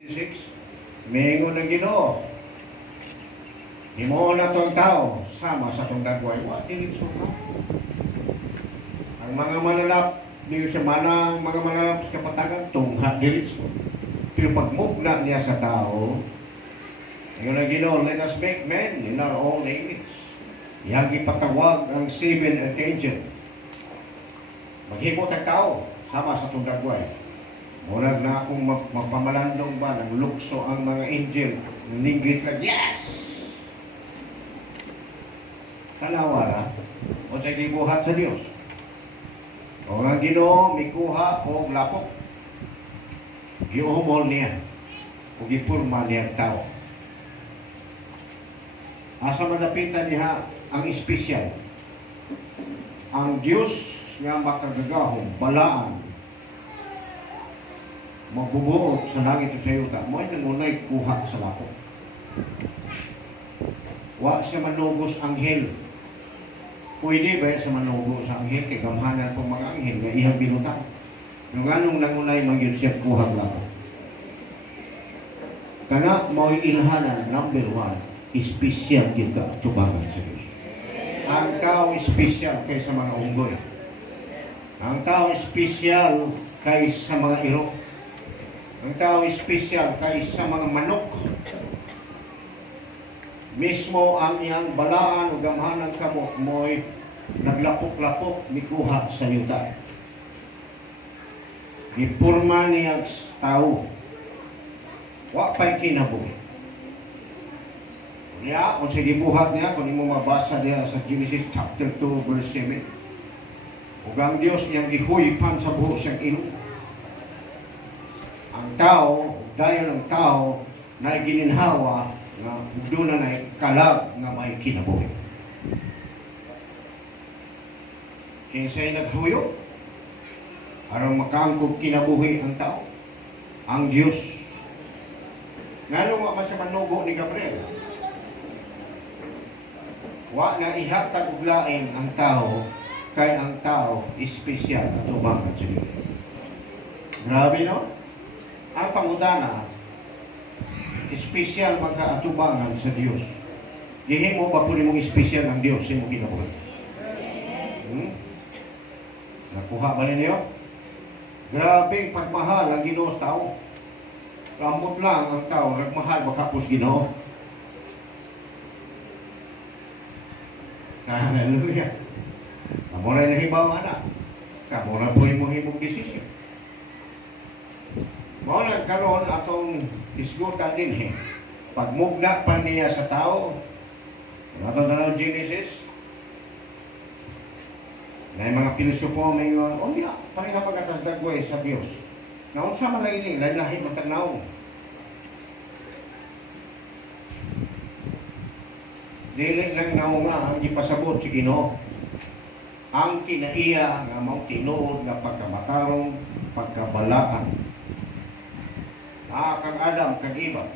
6, mingon ng Ginoo. Himuon na itong tao, sama sa itong dagway. Wa, dili suka. Ang mga manalap, di siya manang mga manalap sa kapatagan, tungha, dili suka. Pero pagmugna niya sa tao, ngayon ang Ginoo, let us make men in our own image. Iyang ipatawag ang 7 archangel. Maghimo tayong tao, sama sa itong dagway. Murag na akong magpamalandong ba ng lukso ang mga angel. Ninggit lang, yes! Kanawara, o sa gibuhat sa Diyos. O ang Ginoo, mikuha o lapok. Giumol niya. O gipurma niya ang tao. Asa madapitan niya ang espesyal. Ang Diyos nga makagagahong, balaan, magbubuot sa langit o sa yuta, mo ay nangunay kuha sa lapok. Wa siya manugos anghel. Pwede ba sa manugo sa anghel? Kaya gamhanan pong mga anghel nga ihang binutang. Yung anong nangunay magyud siya kuha ang lapok. Kana mo'y ilhanan, number 1, espesyal yun ka tubangan sa Diyos. Ang tao espesyal kaysa mga unggoy. Ang tao espesyal kaysa mga iro. Ang tao espesyal kaysa mga manok. Mismo ang iyang balaan o gamhanang kamot mo'y naglapok-lapok mikuha sa yuta. Gipurma niya tao. Wa pa'y kinabuhi. Kaya, kung sige buhat niya, kung mo mabasa niya sa Genesis chapter 2, verse 7, ug ang Diyos niyang gihuipan sa buho siyang ino. Ang tao, dahil ang tao na gininhawa nga doon na kalag nga may kinabuhi. Kinsay naghuyo aron makangkog kinabuhi ang tao? Ang Diyos. Ngano wa man siya manugo ni Gabriel? Wa na ihatag og lain ang tao kay ang tao espesyal katubang sa Diyos. Grabe no? Ang pangutana, espesyal magkaatubangan sa Diyos. Gihimo ba po ni mong espesyal ang Diyos sa imong kinabuhi? Nakuha ba ninyo? Grabe pagmahal ang Ginoo sa tao. Rambot lang ang tao, nagmahal makapos Ginoo. Hallelujah. Amo na nahibaw anak. Kamo na po imong himong desisyon. Mao lang karon atong isgutan din pagmugna pa niya sa tao. Atong tanong Genesis. May mga pilosopo may niya, pareha pagkatas dagway sa Dios. Naon sa man ini lahi matanaw. Dili lang naunga ang gipasabot si Ginoo. Ang kinaiya nga mao tinuod nga pagkamatarong, pagkabalaan. Kang Adam, kang Eva.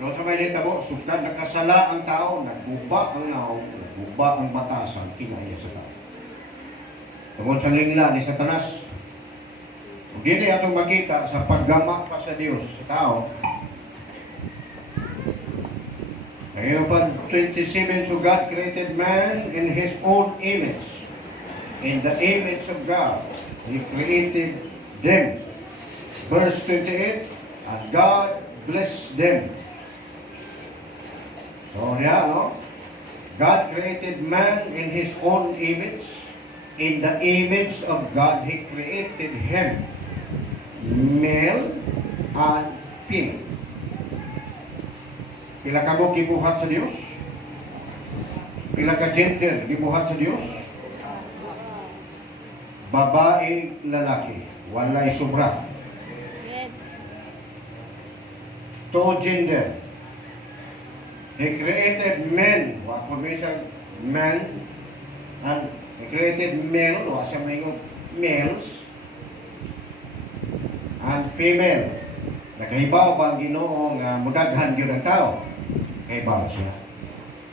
Pero sa may nitabo, sugdan nakasala ang tao, nagbuba ang naong, nagbuba ang batasan, kinaiya sa tao. Tungkol sa lingla ni Satanas, kung dili atong makita sa paggamak pa sa Diyos sa tao, ngayon pa 27, so God created man in His own image. In the image of God, He created them. Verse 28, and God blessed them. So, no? God created man in His own image. In the image of God, He created him, male and female. Pila ka mo gibuhat sa Dios? Pila ka gender gibuhat sa Dios? Babae, lalaki, walay sobra. Two gender. He created men. What formation? Man. And He created male. What siya may males. And female. Nakahibaw ba ang Ginoo nga mudaghan yun ang tao? Kahibaw siya.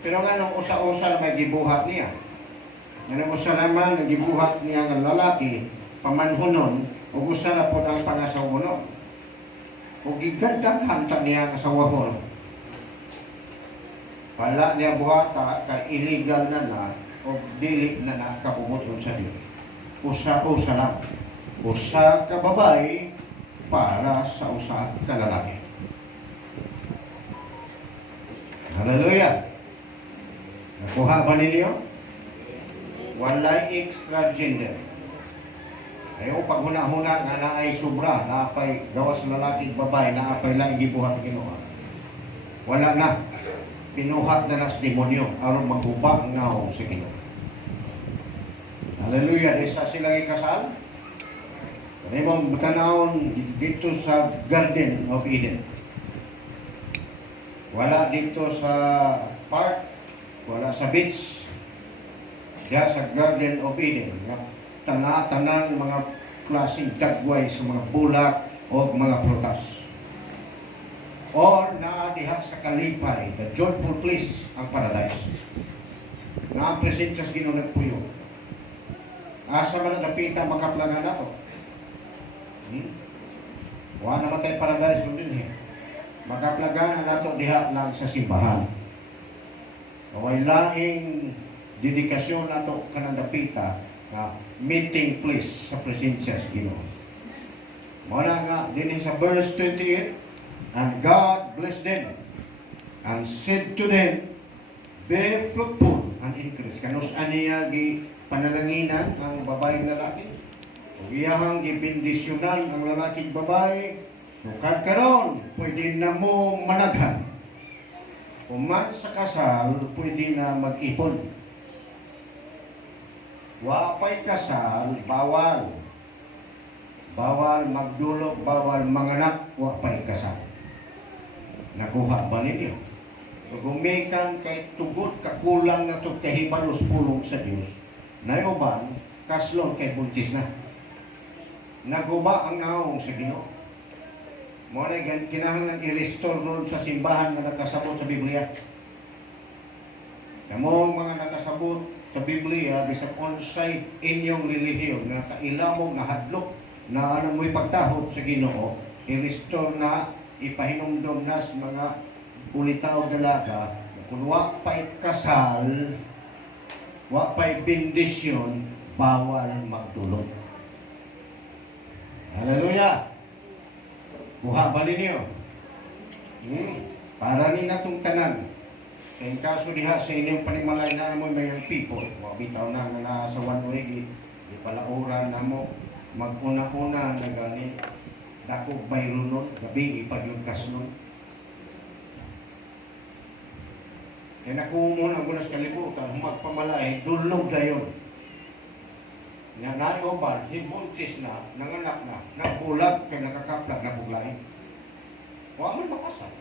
Pero nga nung usa-usa may gibuhat niya. Nga usa naman ang gibuhat niya ng lalaki, pamanhunon, o usa na po ang pangasawonon. o gigandaghan ta niya nga sa wahon. Wala niya buhata ka illegal na o dili na kabubuton sa Dios. Usa lang. Usa ka babae para sa usa ka lalaki. Hallelujah. Nakuha ba ninyo? Walay extra gender. Ayaw paghuna-huna nga naay sobra, naapay gawas lalaki babae, naapay lang gibuhat Ginoo. Wala na. Pinuhat na nas demonyo aron magguba ang naong sa Ginoo. Hallelujah. Isa sila ikasal. Kani mong tanawon dito sa Garden of Eden. Wala dito sa park, wala sa beach. Diya sa Garden of Eden. Tanang mga klaseng dagway sa mga bulak o mga prutas. Or naadiha sa kalipay, the joyful place ang paradise. Nga ang presensya sa Ginoo nagpuyo. Asa man napita makaplagan nato. Wala naman tayo paradise kung din makaplagan nato diha lang sa simbahan. Kaway laing dedikasyon nato kanang napita na meeting place sa presensya sa Ginoo. Muna nga din sa verse 28, and God blessed them and said to them, be fruitful and increase. Kanus aniya gi panalanginan ang babaeng lalaki. Ug iyahang gibendisyonan ang lalaking babae. Sukad karon, pwede na mo managhan. Kuman sa kasal, pwede na mag-ipon. Wapay kasal, bawal. Bawal magdulog, bawal manganak, wapay kasal. Nakuha ba ninyo? Gumikan kay tugod kakulang na ito kahibalos pulong sa Diyos. Nayuban, kaslon kay buntis na. Naguba ang naong sa Ginoo. Muna kinahanglan i-restore nun sa simbahan na nakasabot sa Biblia. Kamong mga nakasabot sa Biblia, bisag unsay inyong relihiyon na kailamog na hadlok na ano mo'y pagtahop sa Ginoo, i-restore na, ipahinumdom na sa mga ulitaw dalaga, kung wapay kasal, wapay bendisyon, bawal magdulog. Hallelujah! Kuha ba ninyo? Para ni natong tanan. Kaya kaso diha sa inyong panimalay na mo may people, bitaw na nga sa one way, di palauran na mo, maguna-una na gani, dakog bayrunon, gabi ipagyod kasunod. Kaya nakumun ang gunas kalibutan, magpamalay, dulog na yun. Nga nayoban, hibuntis na, nanganak na, nagbulag, kaya nakakaplag na buglain. Huwag man makasal.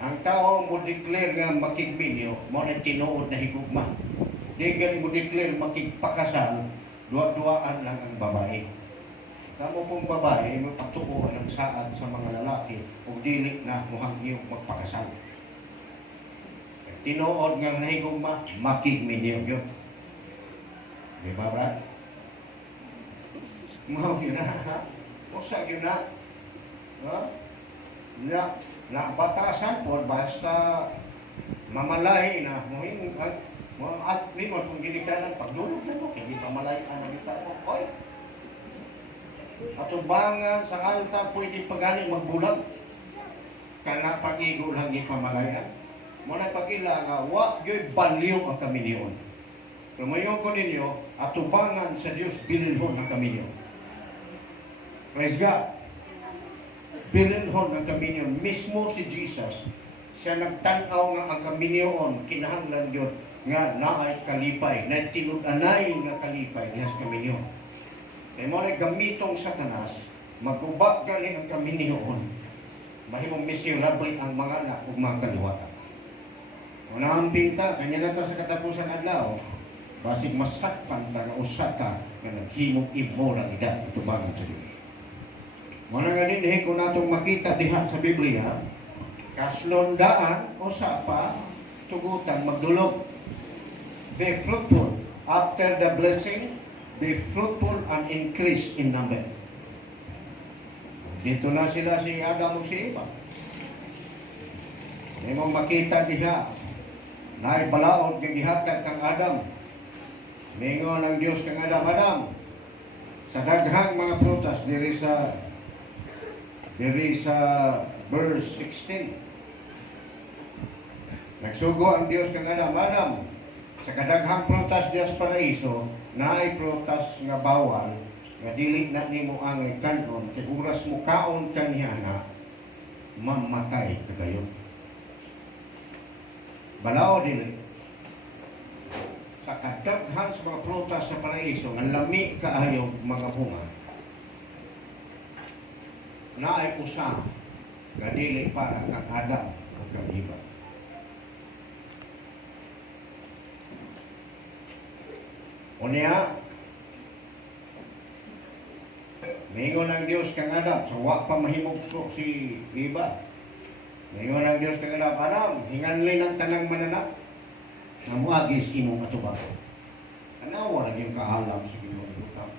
Ang tao mo declare nga makigminyo, mo na tinuod na higugma. Di gani mo declare makigpakasal, duwa-duwaan lang ang babae. Tamo pong babae, magpatuo ng saad sa mga lalaki, o dili na muhang iyong magpakasal. Tinuod nga nahigugma, makigminyo yun. Di ba, Brad? Mau yun na, ha? Usa yun na. Ha? Na batasan po, basta mamalahi na. At limon kung ginikanan, pagdulog na mo, hindi mamalahi ka na kita mo. Hoy! Atubangan sa alta, pwede pagaling magbulag. Kana pag-igo lang ipamalayan. Muna pag-ila nga, wag yo'y baliw ang kami niyon. Lumayo ko ninyo, atubangan sa Diyos, bilinhon ng kami niyo. Praise God. Bilinhon ng kami niyo. Mismo si Jesus, siya nagtanaw nga ang kami niyon, kinahanglan yun, nga naay kalipay, na tinud-anay nga kalipay, dihas kami niyo. Kaya mo na gamitong satanas, maguba galing ang kami niyon. Mahimong miserable ang mga anak o mga kaliwatan. Unang pinta, kanya na sa katapusan adlaw, basig masakpan na usata na naghimong immoralidad ito bagay sa Diyos. Muna nga din, kung natong makita diha sa Biblia, kaslondaan o sapa, tugutan, magdulog. Be fruitful. After the blessing, be fruitful and increase in number. Dito na sila si Adam o si Eva. May mong makita diha na balaod ng gihatag kang Adam. Mingon ang Diyos kang Adam, Adam, sa daghang mga prutas diri sa verse 16. Nagsugo ang Diyos kang Adam, Adam, sa kadaghang prutas diya sa paraiso, naay prutas nga bawal, nga dili na nimo angay kanon, kay oras mo kaon kaniya na, mamatay kagayon. Balao dili. Sa kadaghan sa mga prutas sa paraiso, nga lami kaayo mga bunga, naay usa, nga dili para kang Adam o kang Eva. Unya, mingon ang Diyos kang Adam, sa wa pa mahimugso si Eva. Mingon ang Diyos kang Adam, Adam, hinganlin ang tanang mananap, na muagis imong atubang. Anawa na yung kaalam sa Ginoong Butang.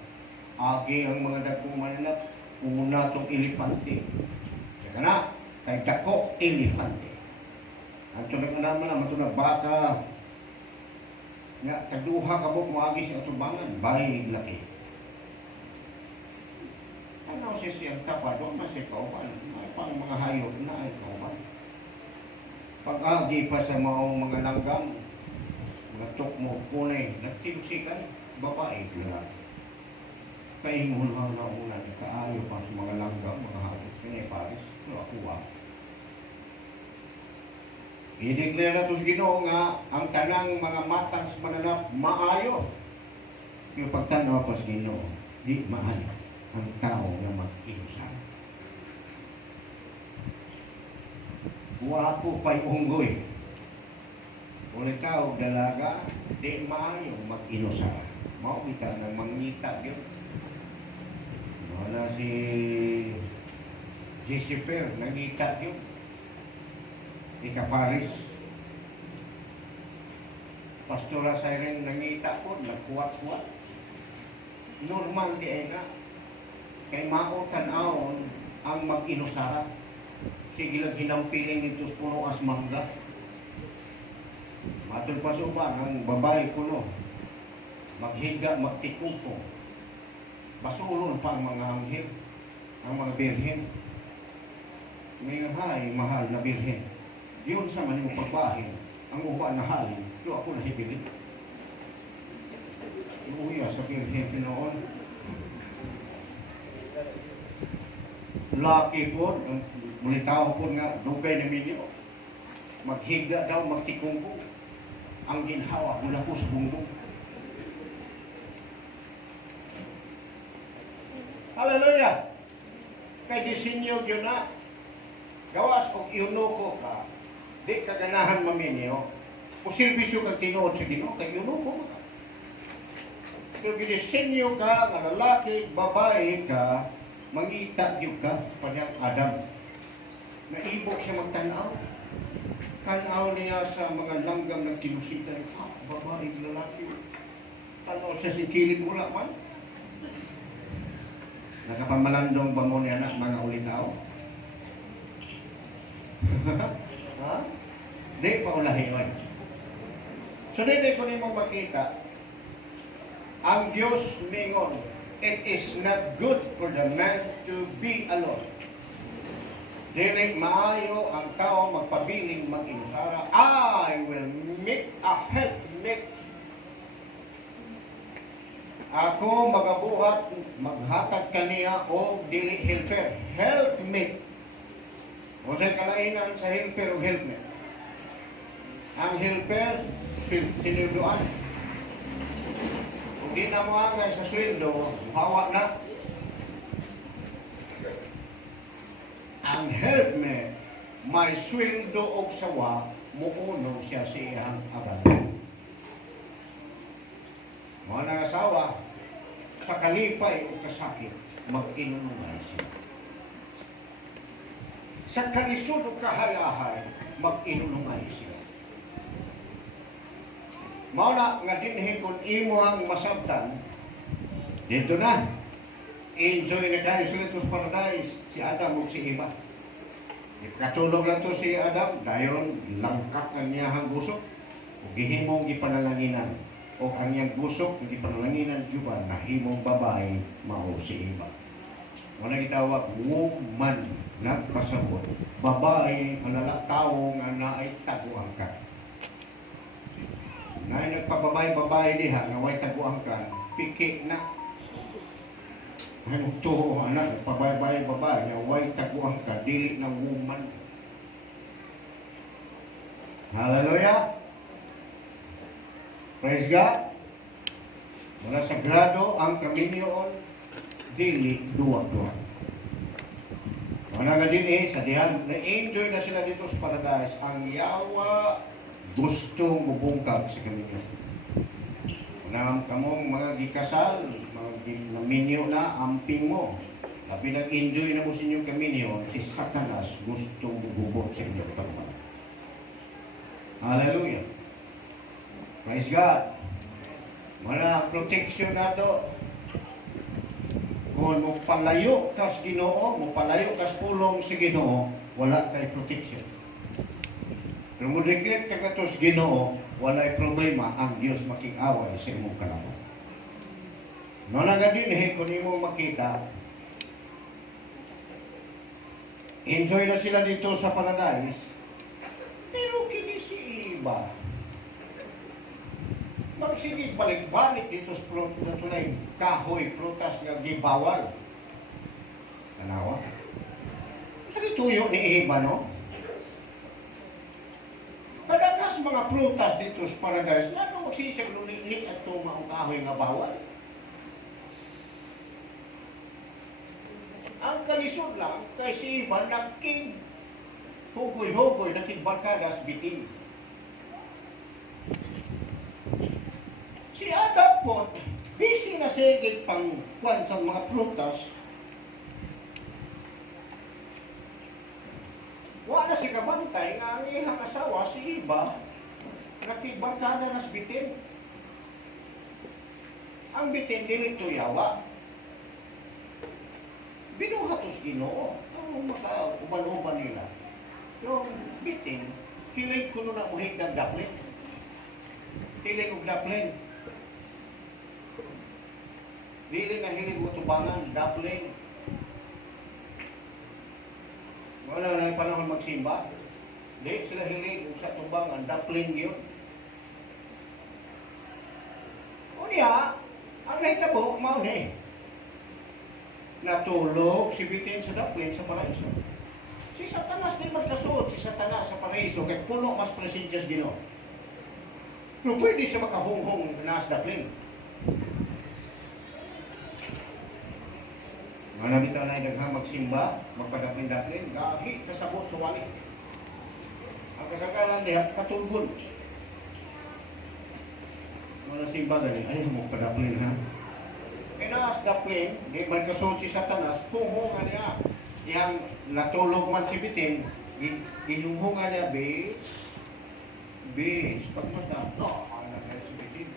Agi ang mga dagkong mananap, una itong elepante. Saka na, kay dako elepante. Ang tunang naman naman ito na baka, nga taduha ka mo muagis ang atubangan, bahay laki. Ano siyang kapal, doon na siya kauban. May pang mga hayop na ay kauban. Pag-agi pa sa mga langgam, natok mo punay, nagtilusikan, babae pila. Kaya hinulhang na una, kaayo pa sa mga langgam, mga hayop, pinay Paris, so ako i-declare na ito sa Ginoo nga ang tanang mga matang sa mananap maayo. Yung pagtanaw pa sa Ginoo, di maayo ang tao na mag-inusan. Wapo pa'y unggoy. Kung ikaw dalaga, di maayo mag-inusan. Maumita ng mangita yun. Wala si Jessifer, nangita yun. Ika-Paris. Pastora Siren nangita po, nagkuwat-kuwat. Normal di ay nga. Kay mautan-aon ang mag-inusara. Sige lang hinampiling nito sa puno as mangga. Matol pa sa uban, ang babae kuno. Maghiga, magtikupo. Basulon pa ang mga anghel, ang mga birhen. May hay, mahal na birhen. Yun sa manimong pagbahin, ang uba na halin, yung ako nahibilit. Iuya sa birhen noon. Laki po, mulitaw po nga, dugay na minyo. Maghiga daw, magtikungkong. Ang ginhawa, mula po sa bungbong. Hallelujah! Kay disenyo yun na, gawas kung iunuko ka, di ka ganahan maminyo, o servisyo kang tinuod sa Ginoo, kay iunuko ka. Pero ginisenyo ka, nga lalaki, babae ka, mangita yun ka, panyang Adam. Naibok siya magtanaw. Tanaw niya sa mga langgam ng tinusitan, babae, lalaki. Tanaw siya si kilid mula man. Nakapamalandong ba mo niya na mga ulitaw? Ha? Di pa ulahin. So, hindi ko nimo makita, ang Diyos mingon, it is not good for the man to be alone. Dili maayo ang tao magpabiling mag-inusara. I will make a helpmate. Ako magabuhat, maghatag kaniya o dili helper. Helpmate. O sa'y kalainan sa helper o helpmate. Ang helper, sinildoan. Kung di na mo angay sa sweldo, hawa na. Ang helpmate, may sweldo o sawa, muuno siya sa iyang abad. Mga nangasawa, sa kalipay o kasakit, mag-inunungay siya. Sa kalisod o kahayahay, mag-inunungay siya. Mauna nga dinhin kung imo ang masabtan, dito na, enjoy na kayo sila ito sa paradise. Si Adam o si Eva. Katulog lang to si Adam, dayon langkat ang niyahang gusok. O gihimong gipanalanginan. O ang niyang gusok, gipanalanginan juba na himong babae, mao si Eva. Wala gitawag, woman, nagpasabot. Babae, manalakaw nga naay taguangkan. Naay nagpababay-babay diha, nga way taguangkan, piki na. Ay magtuho anak, nagpabay-babay, nga way taguangkan, dili ng woman. Hallelujah! Praise God! Wala sagrado ang kaminyoon, dili duwa-duwa. Mga nga din sa dihan, na-enjoy na sila dito sa paradise. Ang yawa gustong bubungkag sa kaminyo. Mga kamong mga gikasal, mga ginaminyo na, amping mo. Tapi nag-enjoy na mo sa inyong kaminyo, si Satanas gustong bububot sa inyong pagmamahal. Hallelujah! Praise God! Mga protection na to. Kung magpalayo kas Ginoo, magpalayo kas pulong si Ginoo, wala kay protection. Pero mudikit ka katos Ginoo, wala problema ang Dios makikaway sa imong kalaban. No na gadinhi kung imong makita, enjoy na sila dito sa paradise, pero kini si Eva, magsigig balik-balik dito sa tunay kahoy, prutas nga gibawal. Tanawa. Sa tuyo ni Eva, no? Kadakas mga prutas dito sa paradise, nga magsisig nulili at tumang kahoy nga bawal. Ang kalisod lang, kay si Eva, naking hugoy-hugoy, naking barkadas bitin. Si Adam po, busy na sigig pang kwan sa mga prutas. Wala si kabantay nga ang ihang asawa, si Eva, nakibangkada nas bitin. Ang bitin, dili yawa. Binuhatos Ginoo. Ang maka-uban-uban nila. Yung bitin, hilig ko na uhig ng daplin. Hilig og daplin. Dili na hilig mo tubangan, daplin. Wala na yung panahon magsimba. Di sila hilig sa tubangan, daplin yun. O niya, ang nahitabo, mauni. Natulog si bitin sa daplin sa paraiso. Si Satanas din magkasuot, si Satanas sa paraiso, kaya puno mas presensyas Ginoo. Pero pwede siya makahunghong na sa daplin. Mga nabitaw na daghang magsimba, magpadaplin-daplin, gahi kasabot sa wali. Ang kasagalan niya, katulgon. Mga simba gani, ay magpadaplin ha. Kaya daplin, di man kasod si Satanas, hunghungan niya. Yang natulog man si bitin, gihunghungan niya, bis, pagmata, no, ano na si bitin.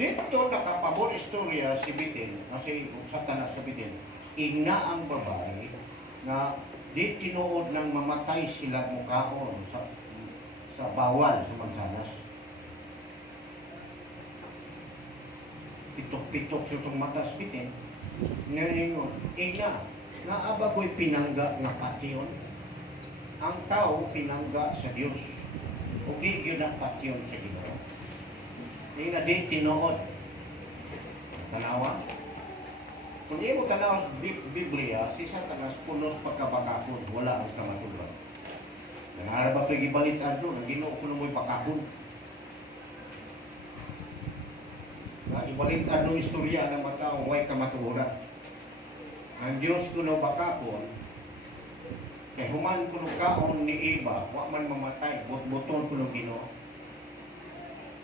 Dito nakapabor istorya si bitin, kasi Satanas sa bitin, ina ang babae na di tinuod ng mamatay sila mukhaon sa bawal sa mansanas. Pitok-pitok sa itong matas bitin, ngayon, ina, naabagoy pinangga nga patyon. Ang tao pinangga sa Diyos. O di yun ang patyon sa Ginoo. Hindi na di tinuod. Tanawa? Kung di mo tanawa sa Biblia, si Satanas punos pagkabakakon, wala ang kamatulog. Nangarap ba ito'y gibalitan doon, ang Ginoo kuno mo'y pakakon. Ibalitan doon istorya ng matao, way kamatuhuran. Ang Diyos kuno bakakon, kay human kuno kaon ni Eva, wa man mamatay, bot-boton kuno Ginoo.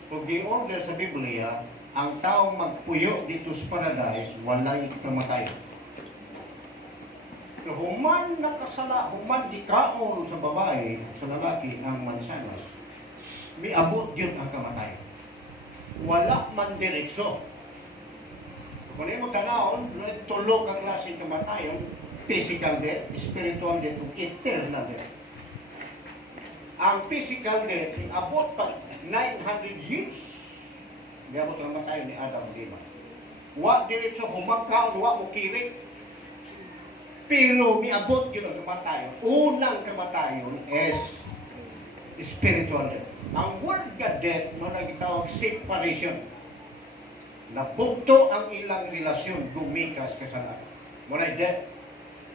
Kung gi-order sa Biblia, ang taong magpuyo dito sa paradise, walay kamatay. So, human nakasala, human di kaon sa babae, sa lalaki, ang mansanas, miabot yun ang kamatay. Wala man direksyo. Kung mo tanawon, tulog ang lasing kamatayon, physical death, spiritual death, ug eternal death. Ang physical death, abot pa 900 years. Hindi abot ang matayon ni Adam Lima. Wa diretso humagkaon, wa mo kirik. Pero miabot yun ang kamatayon. Unang kamatayon is spiritual death. Ang word nga death, no, nagtawag separation. Nabugto ang ilang relasyon, gumikas kasalanan. Muna death.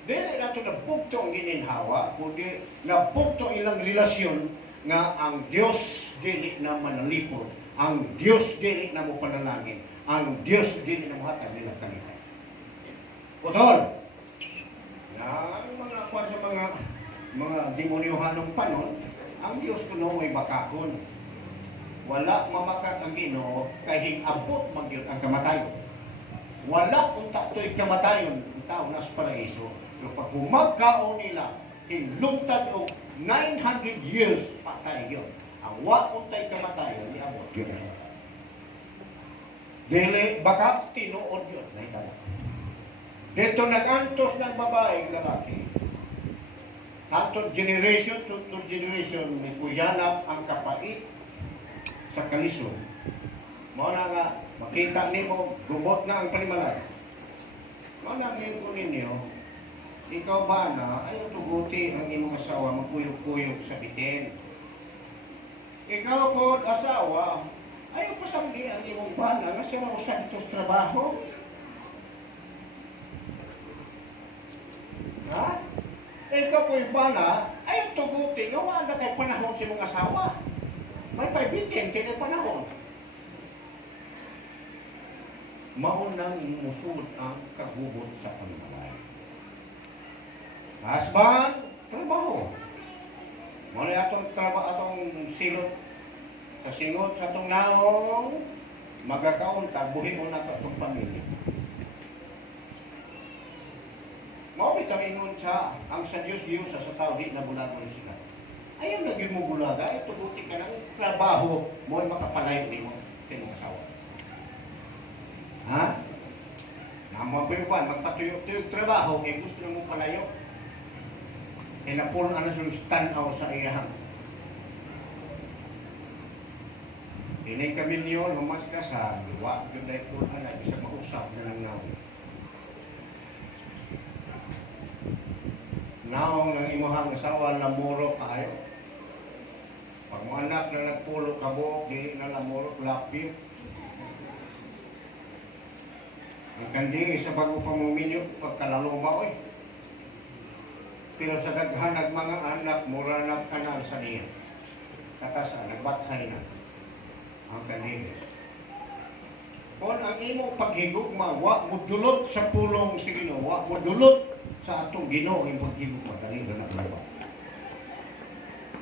Dili na ito nabugto ang gininhawa, kundi nabugto ang ilang relasyon nga ang Diyos dili na manalipod. Ang Diyos dili na mo panalangin. Ang Diyos dili na mo hatag nila kanila. Putol! Ang mga kwan sa mga demonyohanong panon, ang Diyos kuno may bakakon. Wala mamakat ang Ginoo kay hingabot man gyud ang kamatayon. Wala unta to'y kamatayon ang tao nas paraiso. Pero pag humagkaon nila, hinlungtad og 900 years patay yun. Ang wa untay kamatayon ni abot yun. Dili baka tinuod yun. Dito nag-antos ng babae lalaki. Antod generation to generation, may kuyanap ang kapait sa kalisod. Mao na nga, makita nimo gubot na ang panimalay. Mao na ngayon ko ninyo, ikaw ba na, ayaw tuguti ang imong asawa, magkuyog-kuyog sa bitin. Ikaw po, asawa, ayaw pasamdi ang imong bana, nga siya mausap ito sa trabaho. Ha? Ikaw po yung bana, ayaw tuguti, nga wala kay panahon sa imong asawa. May paibitin, kaya panahon. Maunang musulod ang kagubot sa panimalay. Husband, trabaho. Muna atong silot sa singot sa atong naong magakaon ta, buhin mo na ito atong pamilya. Mawabit ang ingon sa ang sa Diyos sa tao di na bulagan sila. Ayaw naging mo bulaga, ay tuguti ka ng trabaho mo ay makapalayo din mo sa iyong asawa. Ha? Naman po yung ban, magpatuyok-tuyok trabaho, eh gusto na mo palayo. Eh napulo na sa stand-out sa iyahang. Inay kami niyon, humas ka sa luwa, yung dahil po na, bisa mausap na ng naon. Naong ng imuhang asawa, lamuro kayo. Pag mga anak na nagpulo kabok, di na lamuro, lapit. Ang kanding isa bago pa muminyo, pagkalaluma, oy. Pero sa daghanag mga anak, mura na kanal sa niya. Katasa, nagbathay na. Ang kanding. Kung ang imong paghigugma, wa mo dulot sa pulong si Ginoo, wa mo dulot sa atong Ginoo yung paghigugma, dali na nakuha.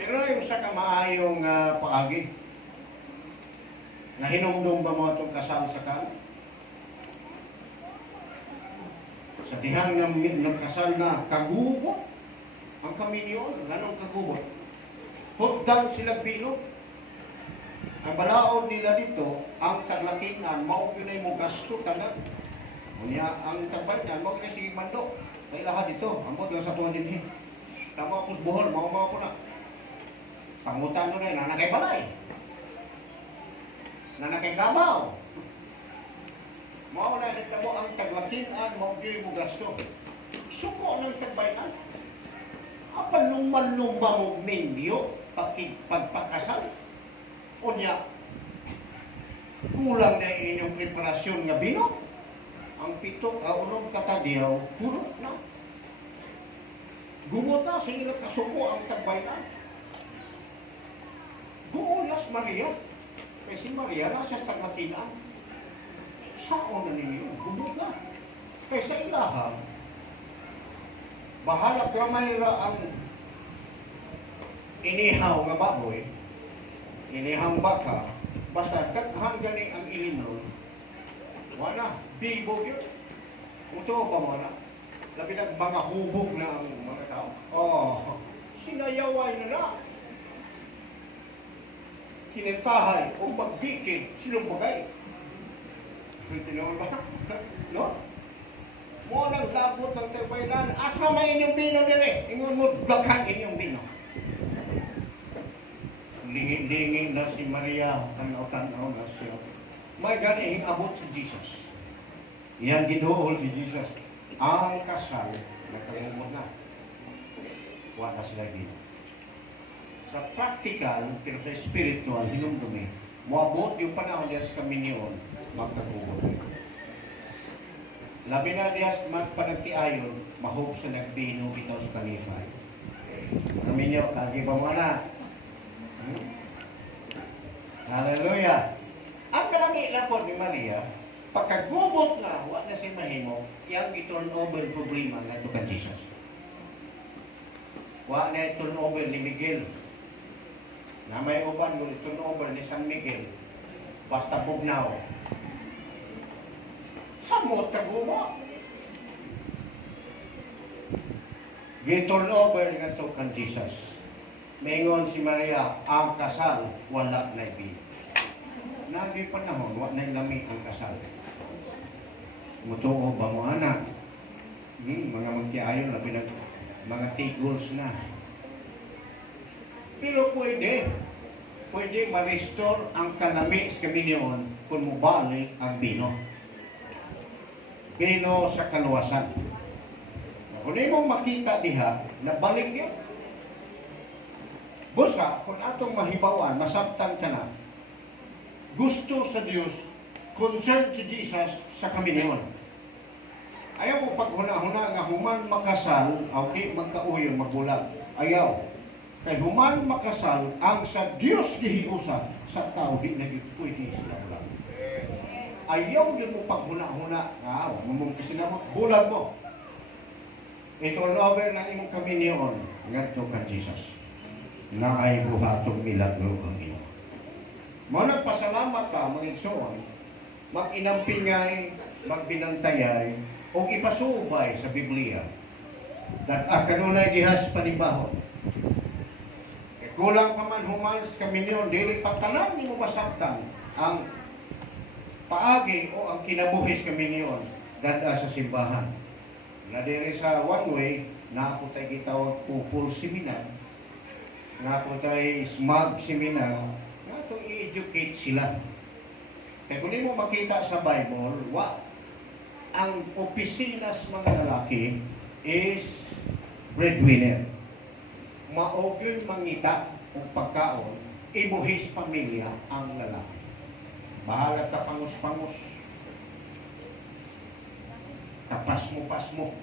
Pero yung sa kamaayong paagi, na hinumdum ba mo itong kasal sa kan? Sa dihang nagkasal na kagubot, ang kaminyon, ganong kagubot. Hutdan sila bilog. Ang balaod nila dito, ang taglakinan, maugin na mo gasto talag. Unya, ang tagbay niyan, maugin na si Mando. May lahat dito, ang lang sa tuwan din. Tama akong buhol, maumaw ko na. Pangutan mo na yun, nanakay balay. Nanakay kabaw. Mao na nagtabo ang taglakinan, maugin mo gasto. Suko ng tagbayan. Apa lumba mo minyo, pagpakasal. Unya, kulang na inyong preparasyon nga bino. Ang pitok, unong katadyaw, puro na. Gumot na, sila kasuko ang tagbayan. Guulas Maria. Kasi Maria nasa taglakinan. Saan na ninyo? Gumot na. Kaya sa ilaha, bahala gamay ra ang inihaw nga baboy, inihang baka, basta daghan gani ang ilinon, wala, bibo yun. Uto ba mo na? Labi ng mga hubog na ang mga tao. Oh, sinayaway na na. Kinentahay o magbikid, silong bagay. Tinuod ba? No? Mo nang labot ng terbaylan, asa may inyong bino dire? Ingon mo, daghan inyong bino. Lingin-lingin na si Maria, tanaw-tanaw na siya. May ganihing abot si Jesus. Yan giduol si Jesus. Ang kasal, nagkagumot na. Wala sila dito. Sa practical, pero sa spiritual, hinumdumi, moabot yung panahon niya sa kaminyon, magkagumot. Labi na niya magpanagtiayon, mahop sa nagbino bitaw sa kalifay. Kaminyo, kagi ba mo na? Hallelujah! Ang kalami lapor ni Maria, pagkagubot na, wala na si mahimo, iyang i-turn over problema nga ito kan Jesus. Wala na i-turn over ni Miguel. Na may uban ko i-turn over ni San Miguel. Basta bugnaw. Samot kagubot. Gi-turn over nga ito kan Jesus. Maingon si Maria, ang kasal, wala na ibig. Nagi panahon, wala na lami ang kasal. Mutuo ba mo anak? Mga magtiayon na mga tigos na. Pero pwede ma-restore ang kanami sa kaminyon kung mubalik ang bino. Bino sa kaluwasan. Kung di mo makita diha, nabalik yun. Busa, kung atong mahibawan, masabtan ka na, gusto sa Diyos, concern si Jesus sa kaminyon. Ayaw mo paghuna-huna nga human makasal, o di magkauyo, magbulag. Ayaw. Kay human makasal, ang sa Diyos gihiusa, sa tao, di na pwede sila bulag. Ayaw din mo paghuna-huna, mamong kisinamot, bulag mo. Ito ang over ng imong kaminyon, ngadto ka Jesus. Na ay buhatong milagro ang iyo. Mo nagpasalamat ka, mga igsoon, mag-inampingay, magbinantayay, o ipasubay sa Biblia. Dat kanunay gihas panibahon. E kulang pa man human sa kaminyon, dili pagtanan ni mo masabtan ang paagi o ang kinabuhi sa kaminyon dada sa simbahan. Na diri sa one way, na ako tayo gitawag pupul seminar, nga po tayo smag seminar, nga ito i-educate sila. Kaya kung di mo makita sa Bible, ang opisina sa mga lalaki is breadwinner. Maogyo'y mangita o pagkaon, ibuhis pamilya ang lalaki. Bahala ka pangus-pangus. Kapas mo.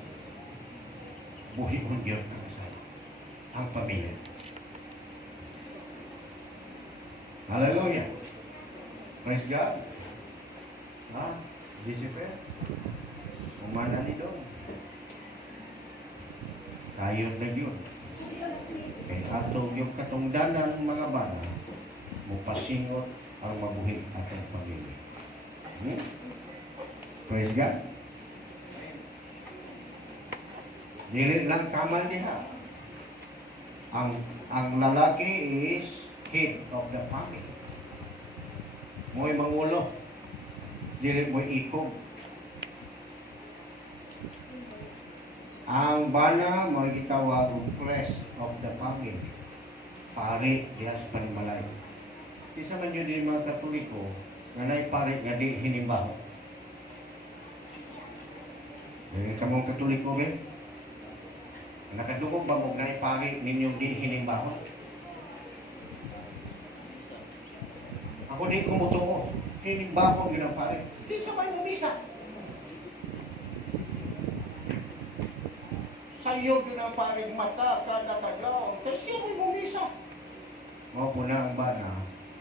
Buhi-on yun ang pamilya. Hallelujah. Praise God. Discipline. Umana ni doon. Kayod na yun. Kaya atong yung katungdanan mga bana, mupasingot ang mabuhi atong pamilya. Praise God. Dili lang kaman diha. Ang lalaki is head of the family. Mo'y mangulo. Dili mo'y ikog. Ang bana mo'y gitawag crest of the family. Pari diha sa panimalay. Isa man yun din mga Katoliko, na naipari nga di hinimbaho. Yung sa mga Katoliko, nakadugog ba mo naipari ninyong di hinimbaho? Ako di kumutuo. Hinimbaho ginapari. Di sa may mumisa. Sa'yo ginapari mata kada kadlaw. Kasi may mumisa. Mga po na ang bana,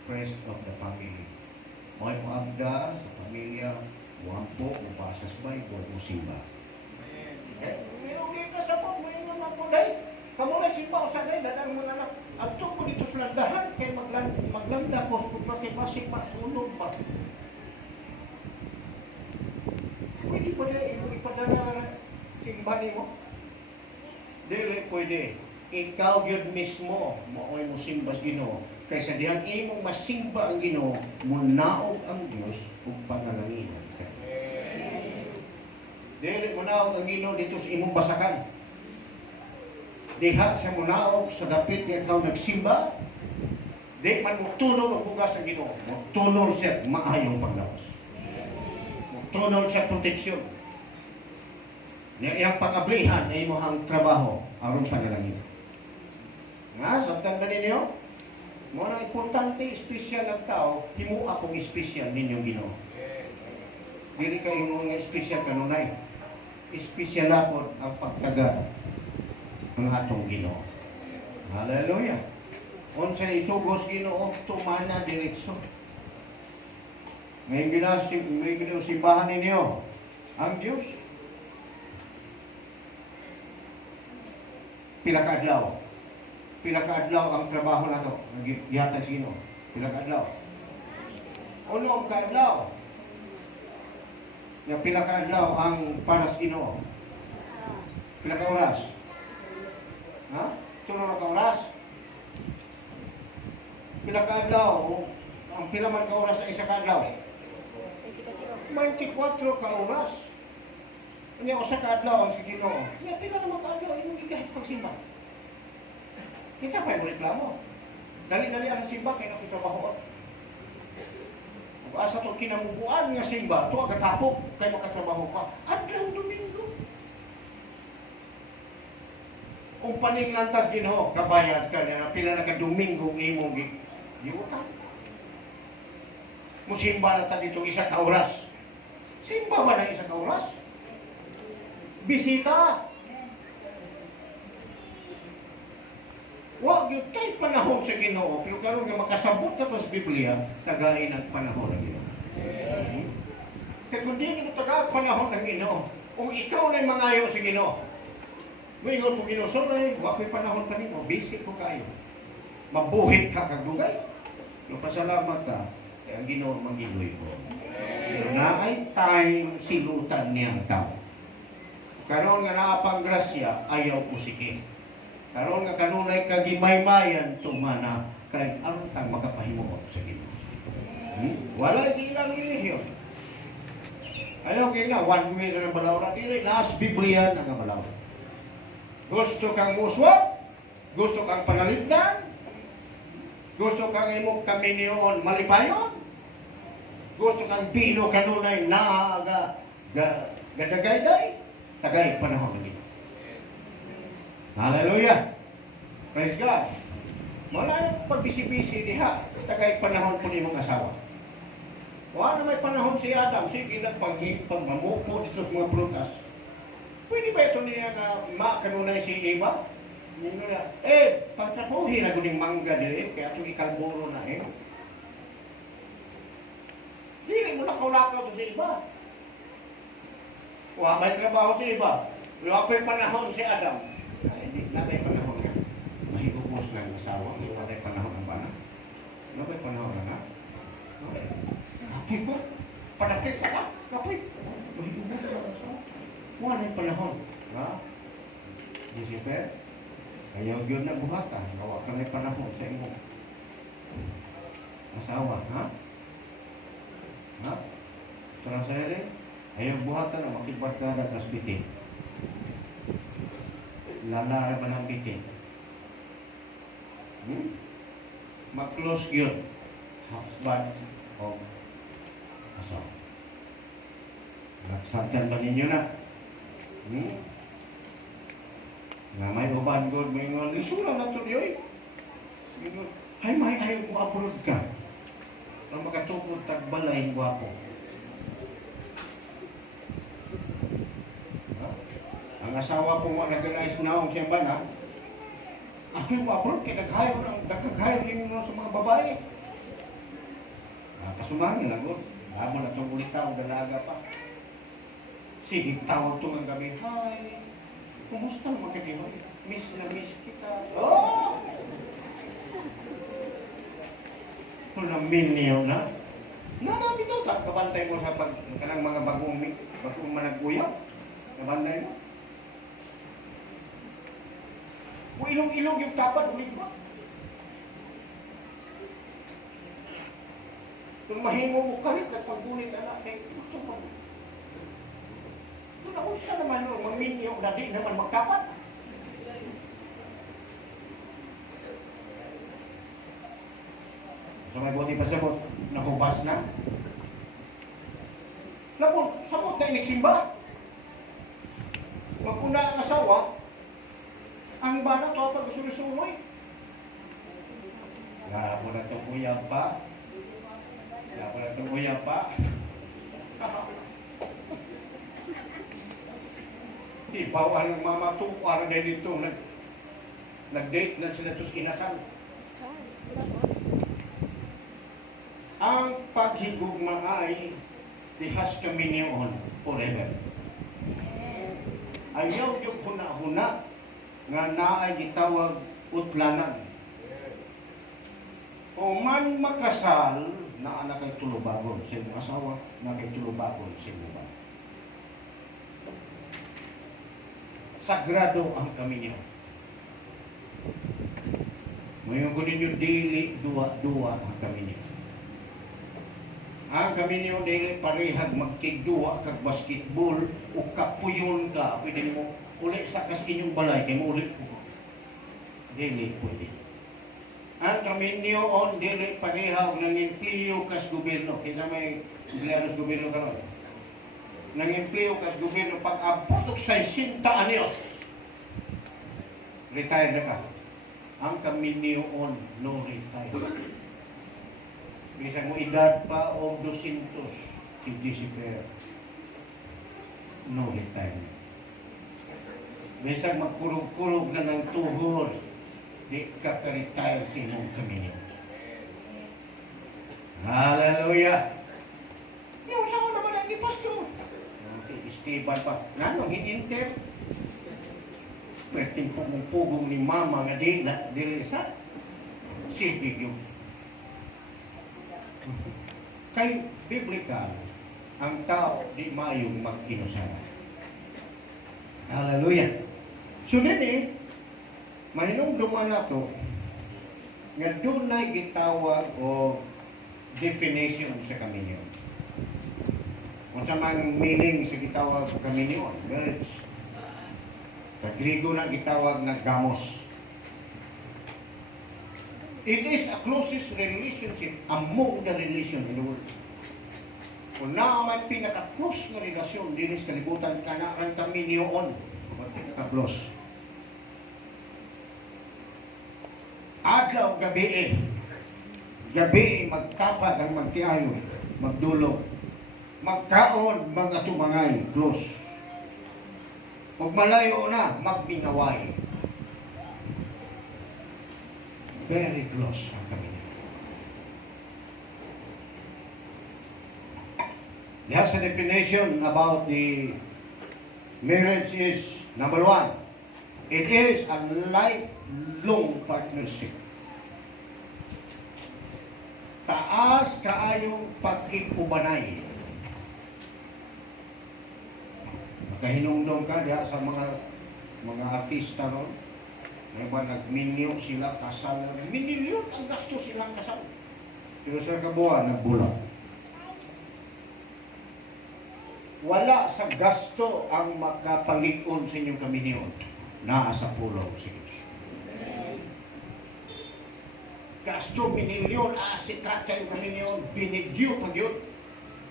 crest of the family. Mga puagda sa pamilya, wampo, upasas Bible, usiba. Minugin ka sa po, may mga puday. Kamu na simpa o sagay, dadang mga anak. At ko dito sa landahan, kaya maglanda ko, pagpasik masulog ba? Pwede pa na ipadala simbani mo? Dili pwede. Ikaw yun mismo, maoy mo simbas Ginoo. Kaysa diyan imong masimba ang Ginoo, munaog ang Dios ug pangalanginan ka. Dili mo naog ang Ginoo dito sa imong basakan. Diha siya mo naog sa dapit nga ikaw nagsimba. Di man mo tunol ang bugas sa Ginoo. Mo tunol siya maayong paglawas. Mo tunol siya proteksyon. Niya iyang pag-ablihan na imong trabaho aron panalangin. Nga, sabtan ba ninyo? Mo na importante, espesyal ang tao, himo akong espesyal ninyo Ginoo. Dili kayo mga espesyal kanunay. Espesyal ako ang pagtaga ng atong Ginoo. Hallelujah. Unsa isugos Ginoo tumana direksyon. Ngayon ginausimbahan ninyo ang Diyos. Pila ka adlaw. Pila ka adlaw ang trabaho nato. Gihatag sa Ginoo. Pila ka adlaw. Uno ka adlaw. Nga pila ka adlaw ang para sa Ginoo. Pila ka oras. Ha? Tulo na ka oras. Pila ka adlaw. Ang pila man ka oras sa isa ka adlaw. 24 ka oras. Unya usa ka adlaw ang sa Ginoo. Nya pila naman ka adlaw imong igahit pagsimba. Kita pa yung reklamo. Dali-dali ang simba kay nakitrabaho. Kung asa to kinamubuan nga simba, to agatapok kay makatrabaho ka. Adlaw Domingo. Kung paning lantas Ginoo, kabayad ka na pila na ka Domingo imong giutan. Musimba na ta dito isa ka oras. Simba ba na isa ka oras? Bisita. Wa gyud kay panahon sa Ginoo, pero karon nga makasabot na to sa Biblia, tagain ang panahon ng Ginoo. Kaya kung di mo taga panahon ng Ginoo, kung ikaw na mangayo sa Ginoo, moingon po Ginoo, sorry, wa ko'y panahon pa nimo, busy ko kayo. Mabuhit ka kag dugay. So pasalamat ka, kaya ang Ginoo mangigoy ko. Pero naay time silutan niya ang tao. Karon nga naapang grasya, ayaw pusikin. Karon nga kanunay kagimay-mayan tumana kay aron tang makapahimuot sa Ginoo. Wala ilang relihiyon. Ayaw kay na one way na balawra dili last Biblia na nga balawra. Gusto kang muswa? Gusto kang panalipdan? Gusto kang imong kaminion malipayon? Gusto kang bino kanunay na gadagayday? Tagay panahon na Ginoo. Hallelujah! Praise God! Wala yung pagbisi-bisi diha. Tagay panahon po ni mong asawa. Wala na may panahon si Adam. Sige na pagmamupo dito sa mga prutas. Pwede ba ito niya na makanunay si Eva? Pagtrapuhin na guning mangga dili. Kaya itong ikalburo na Dili mo nakulakaw to si Eva. Wala may trabaho si Eva. Wala pa yung panahon si Adam. Hindi, nabay panahon nga. Mahigupos na ang asawa. Hindi nabay panahon ng bana. Nabay panahon na nga. Kapay ko. Panapit ka ka. Kapay. Mahigupos na ang asawa. Wala yung panahon. Ha? Lucifer. Ayaw yun na buhata. Gawa ka na panahon sa imo. Asawa. Ha? Ha? Tara sa rin. Ayaw buhata na makibat ka na tas bitin. Lala ba ng bitin? Mag-close yun. Husband o asawa. Nagsagdan ba ninyo na? Nga may uban God, may nga, isura na ito niyo Hay, may ayaw mo abroad ka. Ang makatukod tagbalay mo ako. Ang asawa ko mo nag-realize na ang siyang bana, ako yung abroad, kaya nagkagayo rin mo sa mga babae. Kasumangin na God. Amo na itong ulit tao, dalaga pa. Sige, tawag ito ng gabi, hi, kumusta naman kayo? Miss na miss kita. Oh! Kung naminyaw na, nanami ito, kabantay mo sa kanang mga bagong managuyap. Kabantay mo. Kung ilong-ilong yung tapad, ulit ba? Kung mahimo mo kalit at pagbulit anak, gusto mo. Naunsa naman no, maminyo na di naman magkapat. So may buti pa sabot, nakubas na. Lapon, sabot na inigsimba. Magpuna ang asawa, ang bana to pag gusto-gustoy. Grabe na ito kuya pa. Grabe na ito kuya pa. Ibaw ang mama to, parang ganito. Nag-date na sila tos inasal. Ang paghigugma ay dihas kami niyon forever. Ayaw yung huna-huna nga naay gitawag utlanan. O man makasal na anak ay tulubagon sa imong asawa, na kay tulubagon sa imong ba. Sagrado ang kami niyo. Ngayon ko ninyo dili duwa-duwa ang kami niyo. Ang kami niyo dili parehag magkigduwa kag basketball o kapuyon ka. Pwede mo uli sa kas inyong balay kay mo uli. Dili pwede. Ang kami niyo on dili parehag ng empleo kas gobyerno. Kinsa may empleo sa gobyerno karon? Nang empleo kas gobyerno pag abot og 60 anyos. Retire na ka. Ang kami niyo on no retire. Bisag mo edad pa o 200 si Jessica no retirement. Bisag magkurog-kurog na ng tuhod, di ka ka-retire si mong kami. Hallelujah! Yung sa ko naman ang pastor. Si Esteban pa. Nanong hininter? Perting pugong-pugong ni mama nga di na sa sipig yung kay biblikal ang tao di mayong mag-inusara. Hallelujah. So din mahinungduman na to nga doon na gitawag o definition sa kaminyon. Kung sa man meaning sa gitawag kaminyon, marriage. Sa Griego na gitawag na gamos. It is a closest relationship among the relation in the world. Kung naman pinaka-close na relasyon din sa kalibutan ka na ang kami niyoon. Pinaka-close. Adlaw, gabi Gabi magtapad ang magtiayon, magdulog. Magkaon, mag-atumangay, close. Pag malayo na, magbingaway. Very close ang kami. There's a definition about the marriage is, number one, it is a lifelong partnership. Taas kaayong pagkikubanay. Makahinungdong ka diya sa mga artista ron. Diba, nagminyo sila kasal. Minilyon ang gasto silang kasal. Pero sa kabuhan, nagbulag. Wala sa gasto ang makapalikon sa inyong kaminyon. Naa sa pulaw sige. Gasto, minilyon, asikat kayo kaminyon, binigyo pag yun.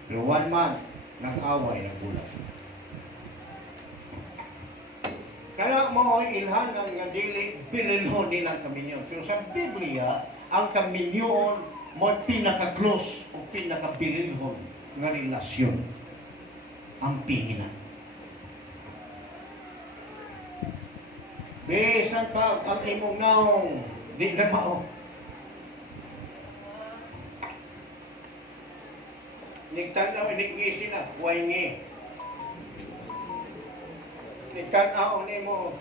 Pero one month, nag-away, nagbulag. Kaya mo ilhan ng nga dili bililhon nilang kaminyon. Pero sa Biblia, ang kaminyon mo pinaka-close o pinaka-bililhon nga relasyon. Ang pinginan. Bisan pa ang imong naong di na mao. Nigtanaw, inigisi na, waingi. Ikanaon ni mo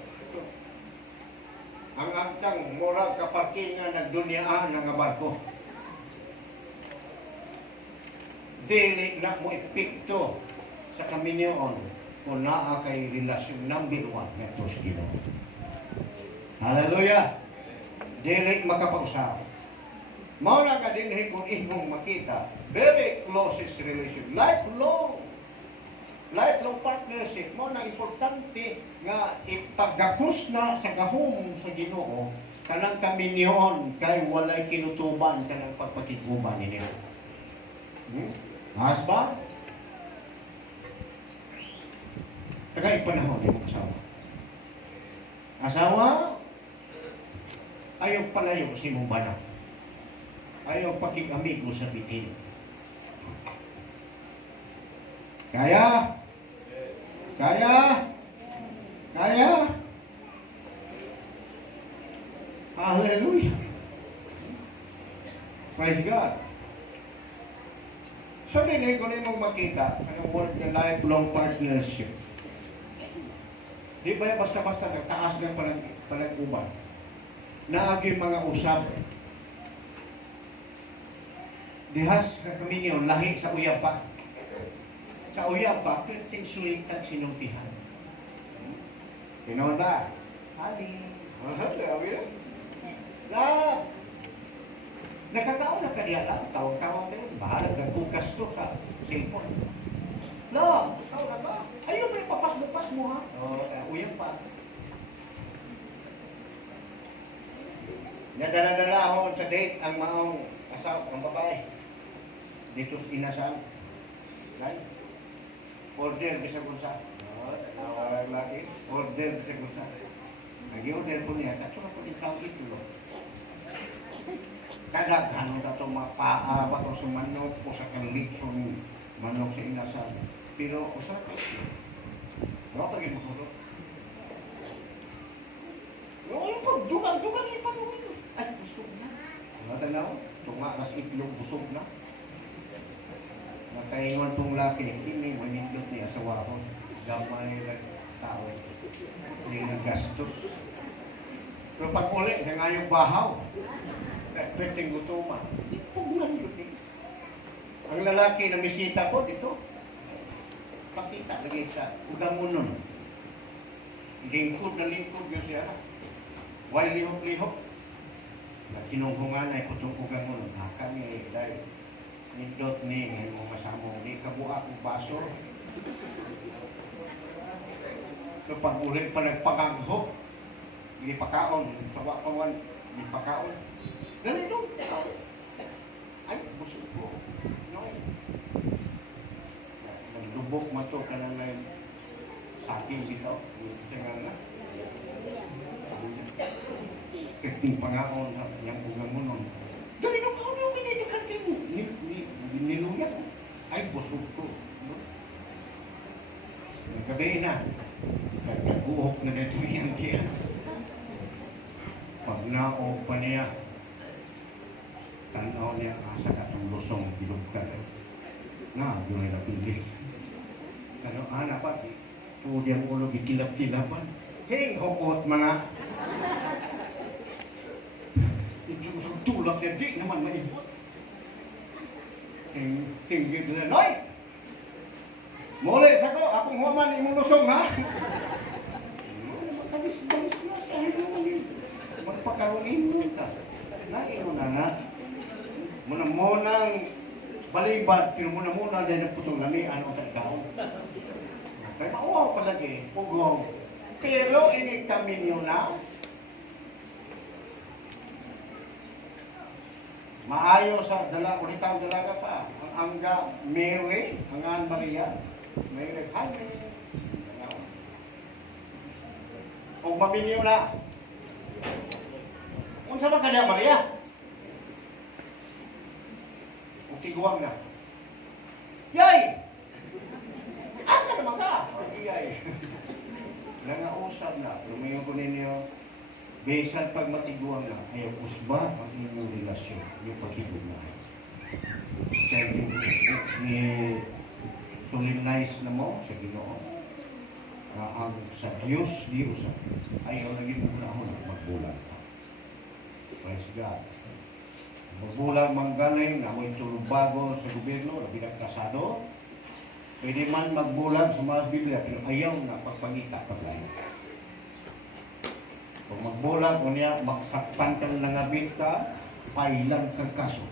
ang angkang moral kaparkingan ng dunyaan ng barko. Dili na mo epekto sa kaminyon kung naa kay relasyon number one nga ito sa Ginoo. Hallelujah! Dili makapag-usap. Mao na ka dinhi kung imong makita, very closest relation, lifelong. lifelong partnership mo na importante nga ipaggakus na sa gahom sa Ginoo kanang kaminyon kay walay kinutuban kanang pagpakiguban ninyo. Husband, tagay panahon ng asawa. Asawa, ayaw palayo sa imong bana. Ayaw pakig-amigo sa bitin. Kaya? Kaya? Kaya? Hallelujah! Praise God! Sabi na ko rin mong makita ang word na lifelong partnership. Di ba yan basta-basta nagtaas ng panag-uban? Naaging mga usap. Dihas na kami niyo, lahi sa uyapa. Sa uyapa, perting sulitan sinumpihan. Pinoon ba? Hali. Na, nakakaon na ka niya lang, tawag-tawag na yun. Bahalag nagbukas to sa cellphone. No, ikaw na ba? Ayaw mo yung papas mo ha? O, uyang pa. Nadala-dala ako sa date ang maong asaw, ang babae. Dito sa inasal. Right? Order bisa kunsa. Nawalang lagi. Order bisa kunsa. Nag-order po niya. Katulad po din tao ito. Kadaghan na ito mapaaba ko sa manok o sa kalitsong manok sa inasal. Pero usap ko. Wala ka rin makulog. Yung pagdugang ipagdugan. Ay, busog na. Wala tanaw. Tumakas itlog, busog na. Nakaingon tong laki. Hindi, manindot ni asawa ko. Gamay lang tao. Hindi nagastos. Pero pag ulit, nangayong bahaw. Pwedeng gutuman. Pagbulan yun eh. Ang lalaki na misita ko dito, pakita lagi sa ugamunon. Lingkod na lingkod yun siya. Why lihok-lihok? Kinungkungan ay putong ugamunon. Haka niya dahil nindot ni ngayon mga masamo ni kabuha kong baso. So pag ulit pa nagpaganghok, hindi pakaon, pawan, hindi pakaon. Ganito. Ay, busog ko. No. Maglubok mo ito ka na lang saking dito. Tingnan na. Keting pangaon na yung ugang mo nun. Ganito ka yung kinitikan kayo. Niluya ko. Ay, busog ko. No? Gabi na. Kagbuhok na dito yan kaya. Pag naog pa niya, tanaw niya asa katong lusong bilog ka na yun ay napili tanaw anak pa tuod yung ulo gikilap-kilapan hing hukot mana yung tulak niya di naman maibot hing singgit na noy muli sa ko akong huwaman imong lusong ha magkalis-balis na sa akin magpakaroon mo ka naingon na muna-munang balibad, pero muna-muna din ang putong lami, ano ka ikaw? Kaya mauwaw palagi, ugong. Pero ini kami nyo na, maayo sa ulitaw dalaga pa, ang angga Mary, ang Ann Maria, Mary, Mary. Kung maminyo na, kung sa mga kanya Maria, tiguang na. Yay! Asa naman ka? Yay! Nangausap na. Lumayo ko ninyo. Besan pag matiguang na, ayaw usba ang inyong relasyon. Yung paghigog na. Kaya solemnize na mo sa Ginoo. Ang sa Diyos, ayaw naging muna mo na magbulan ka. Praise God. Magbulang manggaling na may tulumbago sa gobyerno na pinagkasado. Pwede man magbulang sa mga Biblia pero ayaw na pagpangita paglayo. Kung magbulang o niya maksakpan ka ng nangabit ka, pailang kang kaso.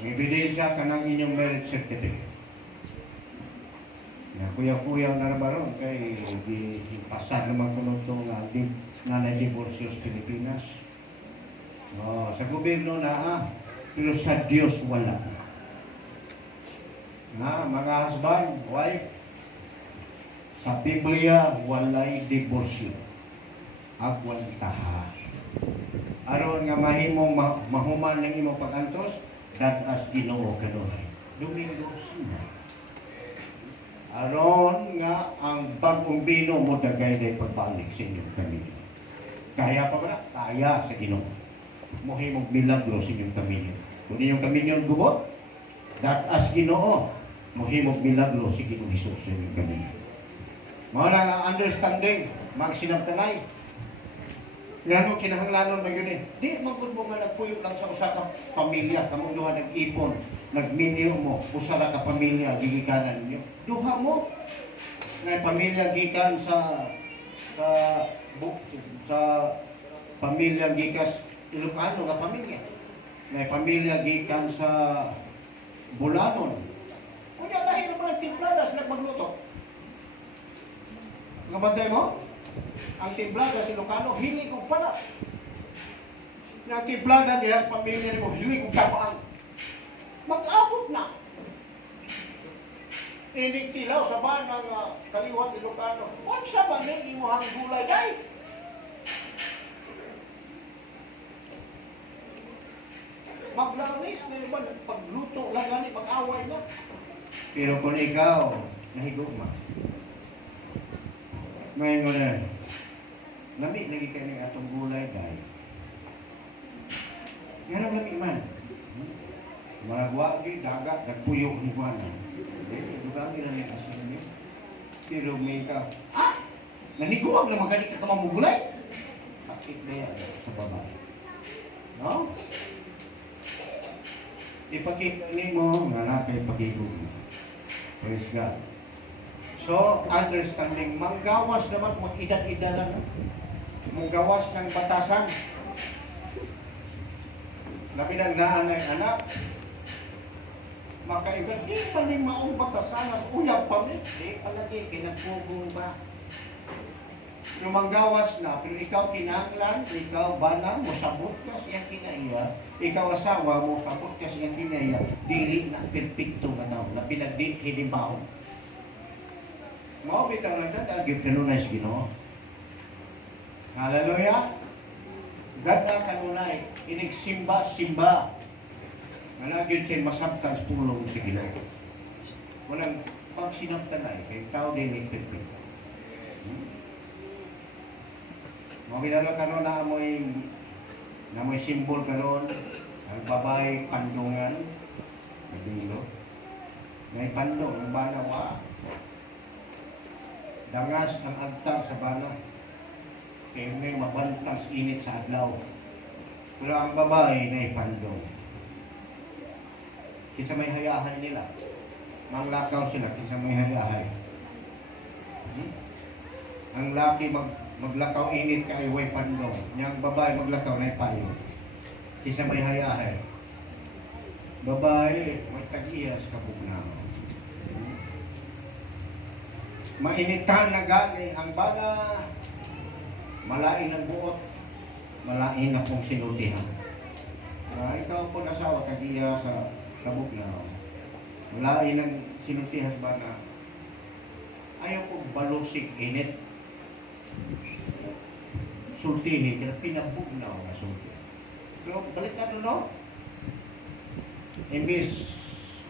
May ebidensya ka ng inyong marriage certificate. Na kuya-kuya na naman kay pasar naman ko nung itong na na-divorcio sa Pilipinas. Sa gobyerno na pero sa Diyos wala. Mga husband, wife, sa Biblia walay diborsyo. Agwantaha. Aron nga mahimong mahuman ng imong pag-antos, dadas Ginoo kanunay. Domingo sina. Aron nga ang bagong bino mo dagay day pagbalik sa inyong pamilya. Kaya pa ba na? Kaya sa Ginoo. Mohimong milagro sa inyong pamilya. Kung inyong pamilya gubot, dadas Ginoo. Mohimong milagro sa Ginoo Hesus sa inyong pamilya. Mga nga understanding, magsinabtanay. Ngano kinahanglanon ba yun eh? Di magod mo nga nagpuyo lang sa usa ka pamilya, kamong duha nag-ipon, nagminyo mo, usa ra ka pamilya gigikanan ninyo. Duha mo nga pamilya gikan sa pamilya gikas Ilocano nga pamilya. May pamilya gikan sa Bulanon. Unya dahil naman ang timplada sila magluto. Nga bantay mo? Ang timplada sa Ilocano, hili kong pana. Ang timplada niya sa pamilya mo, hili kong kapaan. Mag-abot na. Ining tilaw sa banang kaliwat Ilocano. Huwag sa banin, imuhang gulay day. Maglamis na iba, pagluto lang gani, pag-away na. Pero kung ikaw, nahigugma, may nga lami lagi ka ng atong gulay dahil. Nga nang lami man. Mga guwagi, dagat, nagpuyo ni Juan. Dugami na ng asin niyo. Pero may ka, naniguag na magani ka kamamugulay. Sakit na yan sa babae. No? Ipakita mo nga nakay pag-igog mo. Praise God. So, understanding, manggawas naman, mag-idad-idaran. Manggawas ng batasan. Labi ng naanay anak, makaiba, di pa rin maong batasan, as uyab pa rin. Di palagi, kinagpugong ba? Yung manggawas na, pero ikaw kinanglan, ikaw bana, musabot ka siyang kinaiya, ikaw asawa, musabot ka siyang kinaiya, dili na perfecto nga daw, na pinagdi, hinibaw. Mao bitaw na dyan, agib kanunay sa Ginoo. Hallelujah! Gada kanunay, inigsimba-simba. Managin siya masabtan sa pulong sa Ginoo. Walang pagsinabtanay, kay tao din ni perfect. Mao bitaw karon na amoy simbol karon, ang babae pandungan, kabilo. May pandong, ang banawa. Dangas ang agtar sa bana. Kaya may mabantang init sa adlaw. Pero ang babae na ipandong. Kisa may hayahay nila. Manglakaw sila, kisa may hayahay. Ang laki maglakaw init ka ay way pandong. Yang babae maglakaw na ipayo. Kisa may hayahay. Babae, may tag-iyas kabugnaw. Mainitan na gani ang bala, malain ang buot, malain na pong sinultihan. Ikaw po nasawa kagiya sa kabugnaw, malain ang sinultihan sa bala, ayaw po balusik init, sultihin, kaya pinabugnaw na sulti. Pero balikan no? Imbis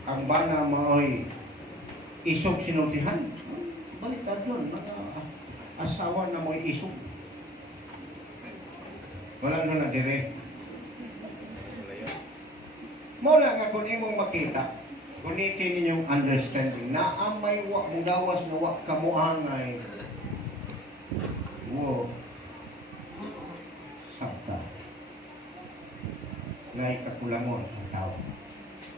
ang bana maoy isog sinultihan, baliktad yun, mga asawa na mo'y isog. Wala na dire. Mula nga kung imong makita, kung itin ninyong understanding, na ang may wak mong gawas na wak kamuangay, wow, sabta. Ngay kakulangon ang tao.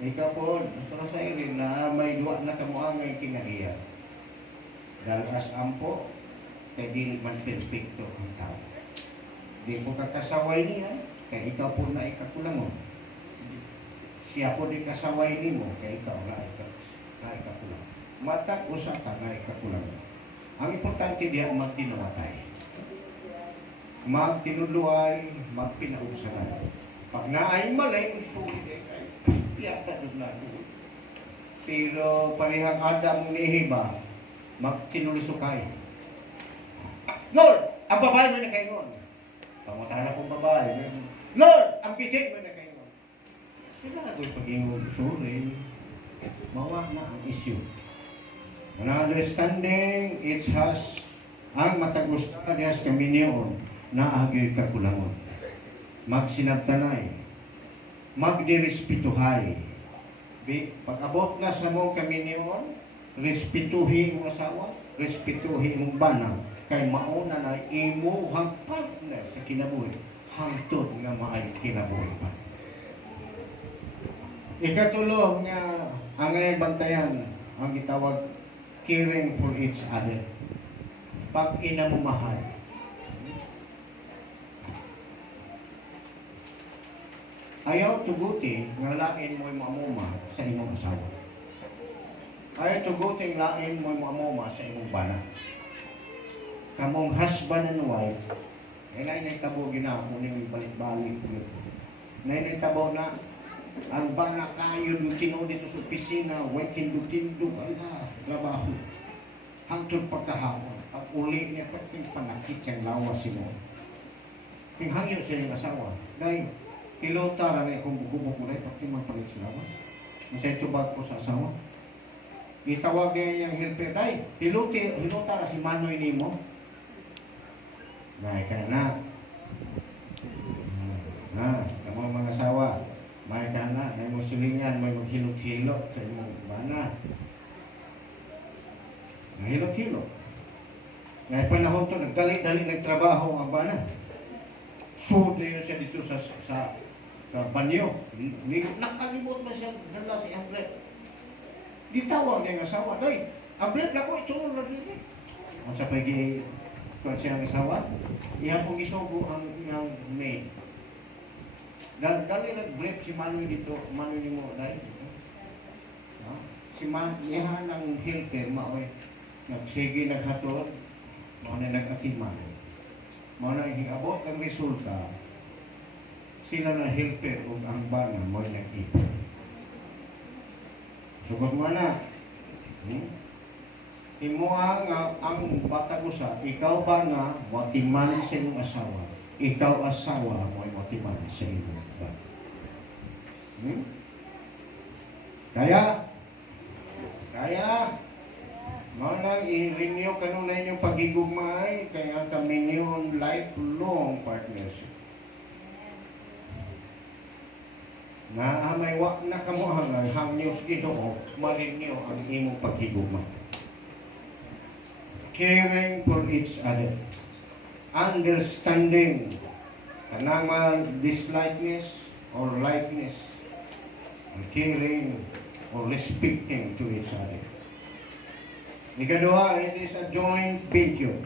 Ikaw po, gusto na sa irin na may wak na kamuangay kinahiya. Dalas ampo, kaya di man perfecto ang tao. Di po kakasaway niya, kaya ikaw po na ikakulangon. Siya po di kasaway ni mo, kaya ikaw na ikakulangon. matag usa ka nga ikakulangan. Ang importante diha magtinuwatay. Magtinuluay, magpinaugsanan. Pag naay malay, isulit kay piyata doon na. Pero parehang Adam ni Eva, magtinulisukay. Lord, ang babae mo na kayo. Pangutahan akong babae. Lord, ang bitik mo na kayo. Kailangan ko'y pag-ingog. Sorry. Mawa na ang issue. An understanding, it has, ang matagusta dihas kaminyon na agyo'y kakulangon. Magsinabtanay. Magdirespetuhay. Pag-abot na sa mong kaminyon, respetuhi mong asawa, respetuhi mong banang, kay mauna na imuhang partner sa kinabuhi, hangtod nga maay kinabuhi pa. Ikatulong nga ang ngayon bantayan, ang gitawag caring for each other. Pag inamumahal. Ayaw tuguti nga lain mo'y mamuma sa imong asawa. Ayaw tuguti nga lain mo'y mamuma sa imong bana. Kamong husband and wife, ay naitabo gina kung yung balik-balik. Naitabo na ang bana kayo yung tino dito sa opisina, tindog-tindog, ala, trabaho. Hangtod pagkahapon, pag uli niya, pati panakit siyang lawas mo. Pinghangyo siya yung asawa. Dahil, kilota na rin kung bukubok mo dahil, pati magpalit sa lawas. Masaya tubag ko sa asawa. Itawag niya yung helper, dahil, hilota na si Manoy ni mo. Dahil ka na. Kamu mga asawa, may ka na, may musilingan, may maghilot-hilot sa imong bana. Mahilot-hilot. Ngayon panahon to, nagdali-dali nagtrabaho ang bana. Sude yun siya dito sa banyo. Nakalimot na siya, nala si Ambret. Di tawag niya ang asawa. Day, Ambret na ko, ito na rin. Ang sa pagi, kung siya ang asawa, iyan kong isugo ang maid. Dali nag-brief si Manoy dito, Manoy ni mo, Day. Si Manoy ng helper, maoy. Nagsige naghatod, mga na nag-atiman. Mga na hingabot ang resulta, sila na helper o ang bana mo nag-ipon. Sugot mo na. Imo ang bata ko sa, ikaw ba na watiman sa iyong asawa? Ikaw asawa mo ay watiman sa iyong bata. Kaya, manang i-renew kanunay yung pagigugmay, kaya kami niyon lifelong partnership. Na may wak na kamuhangay, hangnyos ginoo, ma-renew ang imong pagigugmay. Caring for each other. Understanding. Kanang dislikeness or likeness. Caring or respecting to each other. Ikadua, it is a joint venture.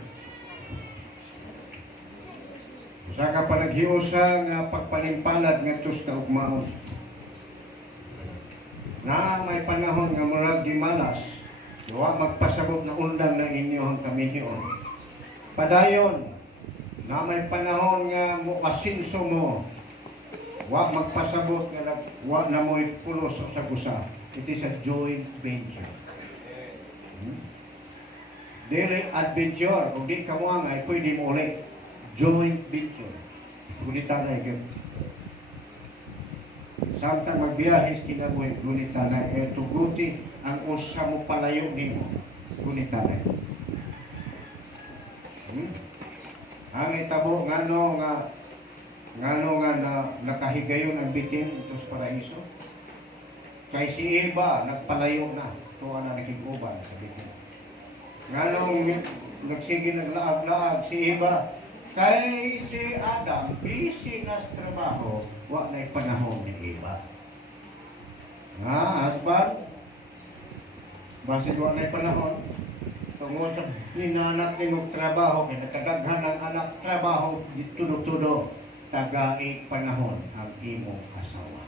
Usa ka panaghiusa nga pagpalimpalad nga tus ka ugmaon. Na may panahon nga murag di malas, wa magpasabot na undang na inyo ang kaminyon. Padayon, na may panahon nga mo asinso mo, wa magpasabot nga wa na mo'y pulos sa gusa. It is a joint venture. Daily adventure, kung di ka mo angay, pwede mo ulit. Joint venture. Gunita na yun. Samtang magbiyahis, kinabuhin, gunita na. Tuguti ang usa mo palayo ni mo. Gunita na yun. Ang itabo, ngano nga nakahigayon ang bitin ito sa paraiso. Kay si Eva, nagpalayo na. Ito na nakiguban sa bitin. Nganong nagsige naglaag-laag si Eva, kay si Adam, busy na sa trabaho, wa na'y panahon ni Eva. Husband, basit wa na'y panahon, tungkol sa hinanak ng trabaho, kaya nakadaghan ng anak trabaho, tudo-tudo, tagai panahon ang imong asawa.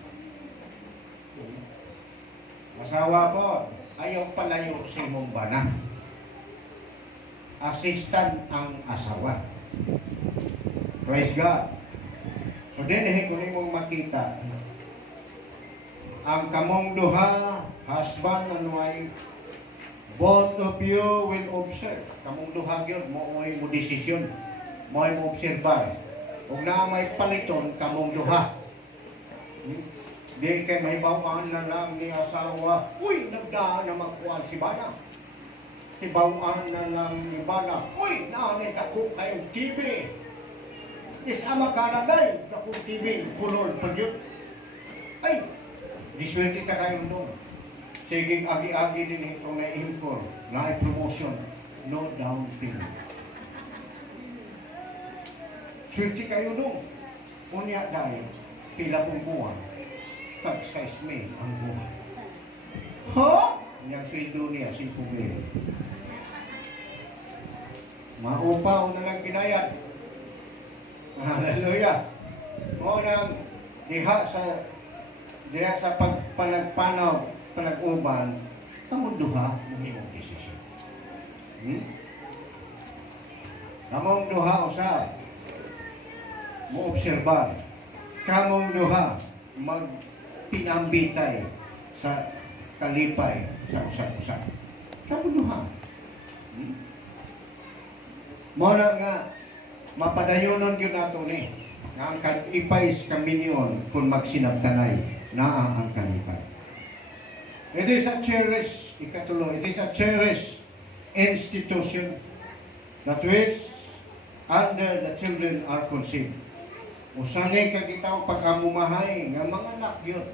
Asawa po, ayaw palayo sa imong bana. Assistant ang asawa. Praise God. So din kung imong makita, ang kamong duha, husband and wife, both of you will observe. Kamong duha gyud mo mo desisyon, mo obserbar. Ug na may paliton kamong duha. Di kay mahibaw-an na lang ni asawa, uy, nagdaan na magkuhan si Bana. Hibaw-an na lang ni Bana, uy, naanay ako kayong TV. Isama ka na day, akong TV, kulol pa yun. Ay, diswerte ka kayo doon. Sige, agi-agi din itong na-incor, na-promotion, no down payment. Swerte kayo doon. Unya dahil, pila pong buwan, tag-size me ang buwan. Ha? Yang sweldo niya, 5,000. Maupaw na lang kinayat. Hallelujah. Mo nang diha sa pagpanagpanaw, panag-uban, kamong duha mohimong desisyon. Kamong duha usab mo obserbar. Kamong duha magpinambitay sa kalipay sa usap-usap. Kamong duha. Mo na nga mapadayonon yun nato ni nga ang ipais kaminyon kung magsinabtanay na ang kalipay. It is a cherished, ikatulo, it is a cherished institution that which under the children are conceived. Usanay ka kita pagkamumahay nga mga anak yun.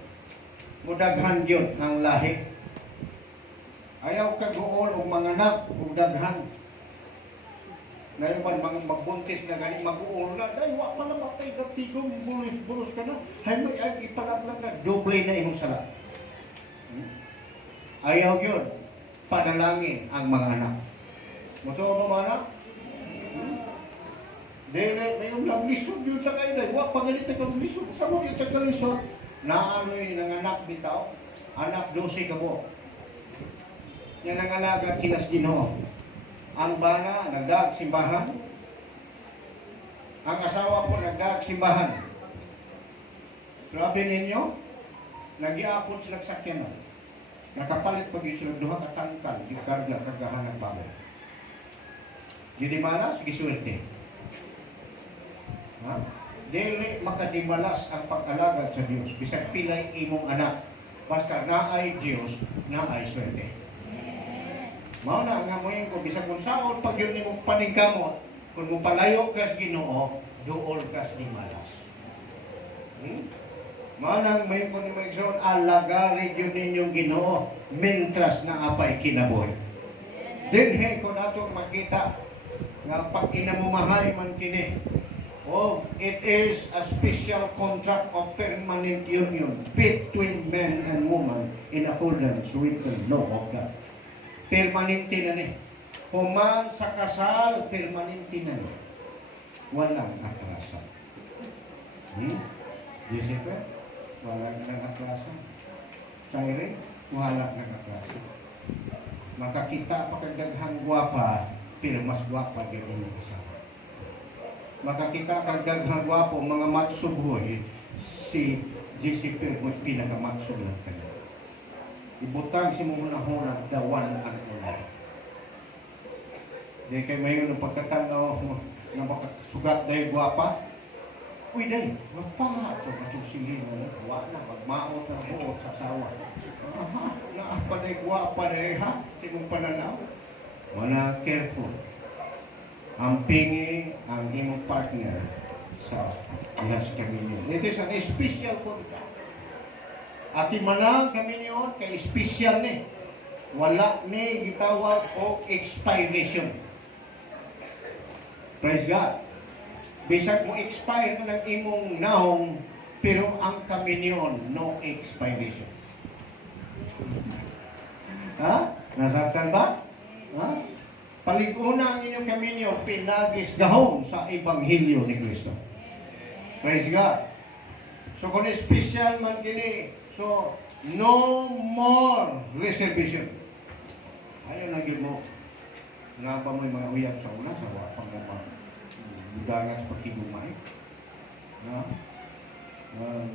Mudaghan yun ang lahi. Ayaw ka gool o mga anak o daghan. Ngayon man mga magbuntis na gani mag-uol na, ay wak man na matay na tigong bulos ka na. Hay may ay ipalaglag na, doble na imong sala. Ayaw yun, panalangin ang mga anak. Mutuo mo mga anak? Dili, may lang lisod yun lang kayo dahil. Wak pangalit na kang lisod. Sa mo yung tagalisod? Naanoy ng anak bitaw, anak 12 ka po. Yan ang alagad sila sa Ginoo. Ang bana, nagdaag simbahan. Ang asawa po, nagdaag simbahan. Grabe ninyo, nag-iapon sila sa sakyanan. Nakapalit pag yung sila duha katangkal, di karga-kargahan ng baboy. Di malas, giswerte. Ha? Dili makadimalas ang pag-alagad sa Diyos. Bisag pilay imong anak. Basta naay Diyos, naay swerte. Mao na nga mo yung kung bisag kung saon pag yun nimong paningkamot, kung mo palayo kas Ginoo, duol kas di malas. Mao na may kung ni Magson, alagari yun ninyong Ginoo, mentras na apay kinaboy. Dinhe ko nato makita nga pag inamumahay man kini. Oh, it is a special contract of permanent union between man and woman in accordance with the law of God. Permanente na ni. Human sa kasal, permanente na ni. Walang atrasan. Jessica, walang atrasan. Siren, wala nang atrasan. Makakita pa kagdaghang gwapa, pero mas gwapa din yung kasama. Makakita kang daghang gwapo, mga matsubhoy, si Jessica mo pinaka-matsub lang kanya. Ibutang si mong hunahunag, dawan ang ulay. Di kay mayon ng pagkatanaw na makasugat na yung gwapa. Uy, day, gwapa ito, itong silin, wala na, magmaot na buot sa asawa. Aha, naapa na yung gwapa na ha, si mong pananaw. Wala careful. Ang pingi ang imong partner sa ihas communion. It is an special contract. At imanang communion kay special ni. Wala ni gitawag o expiration. Praise God. Bisag mo expire na ng imong nahong, pero ang communion no expiration. Ha? Nasaktan ba? Ha? Palig-una ang inyong kaminyo, pinagis gahong sa Ebanghelyo ni Kristo. Praise God. So kung special man kini, so no more reservation. Ayaw na yun mo. Nga ba mo yung mga uyab sa una, sa wapang mga budangan sa pagkigumay? Na?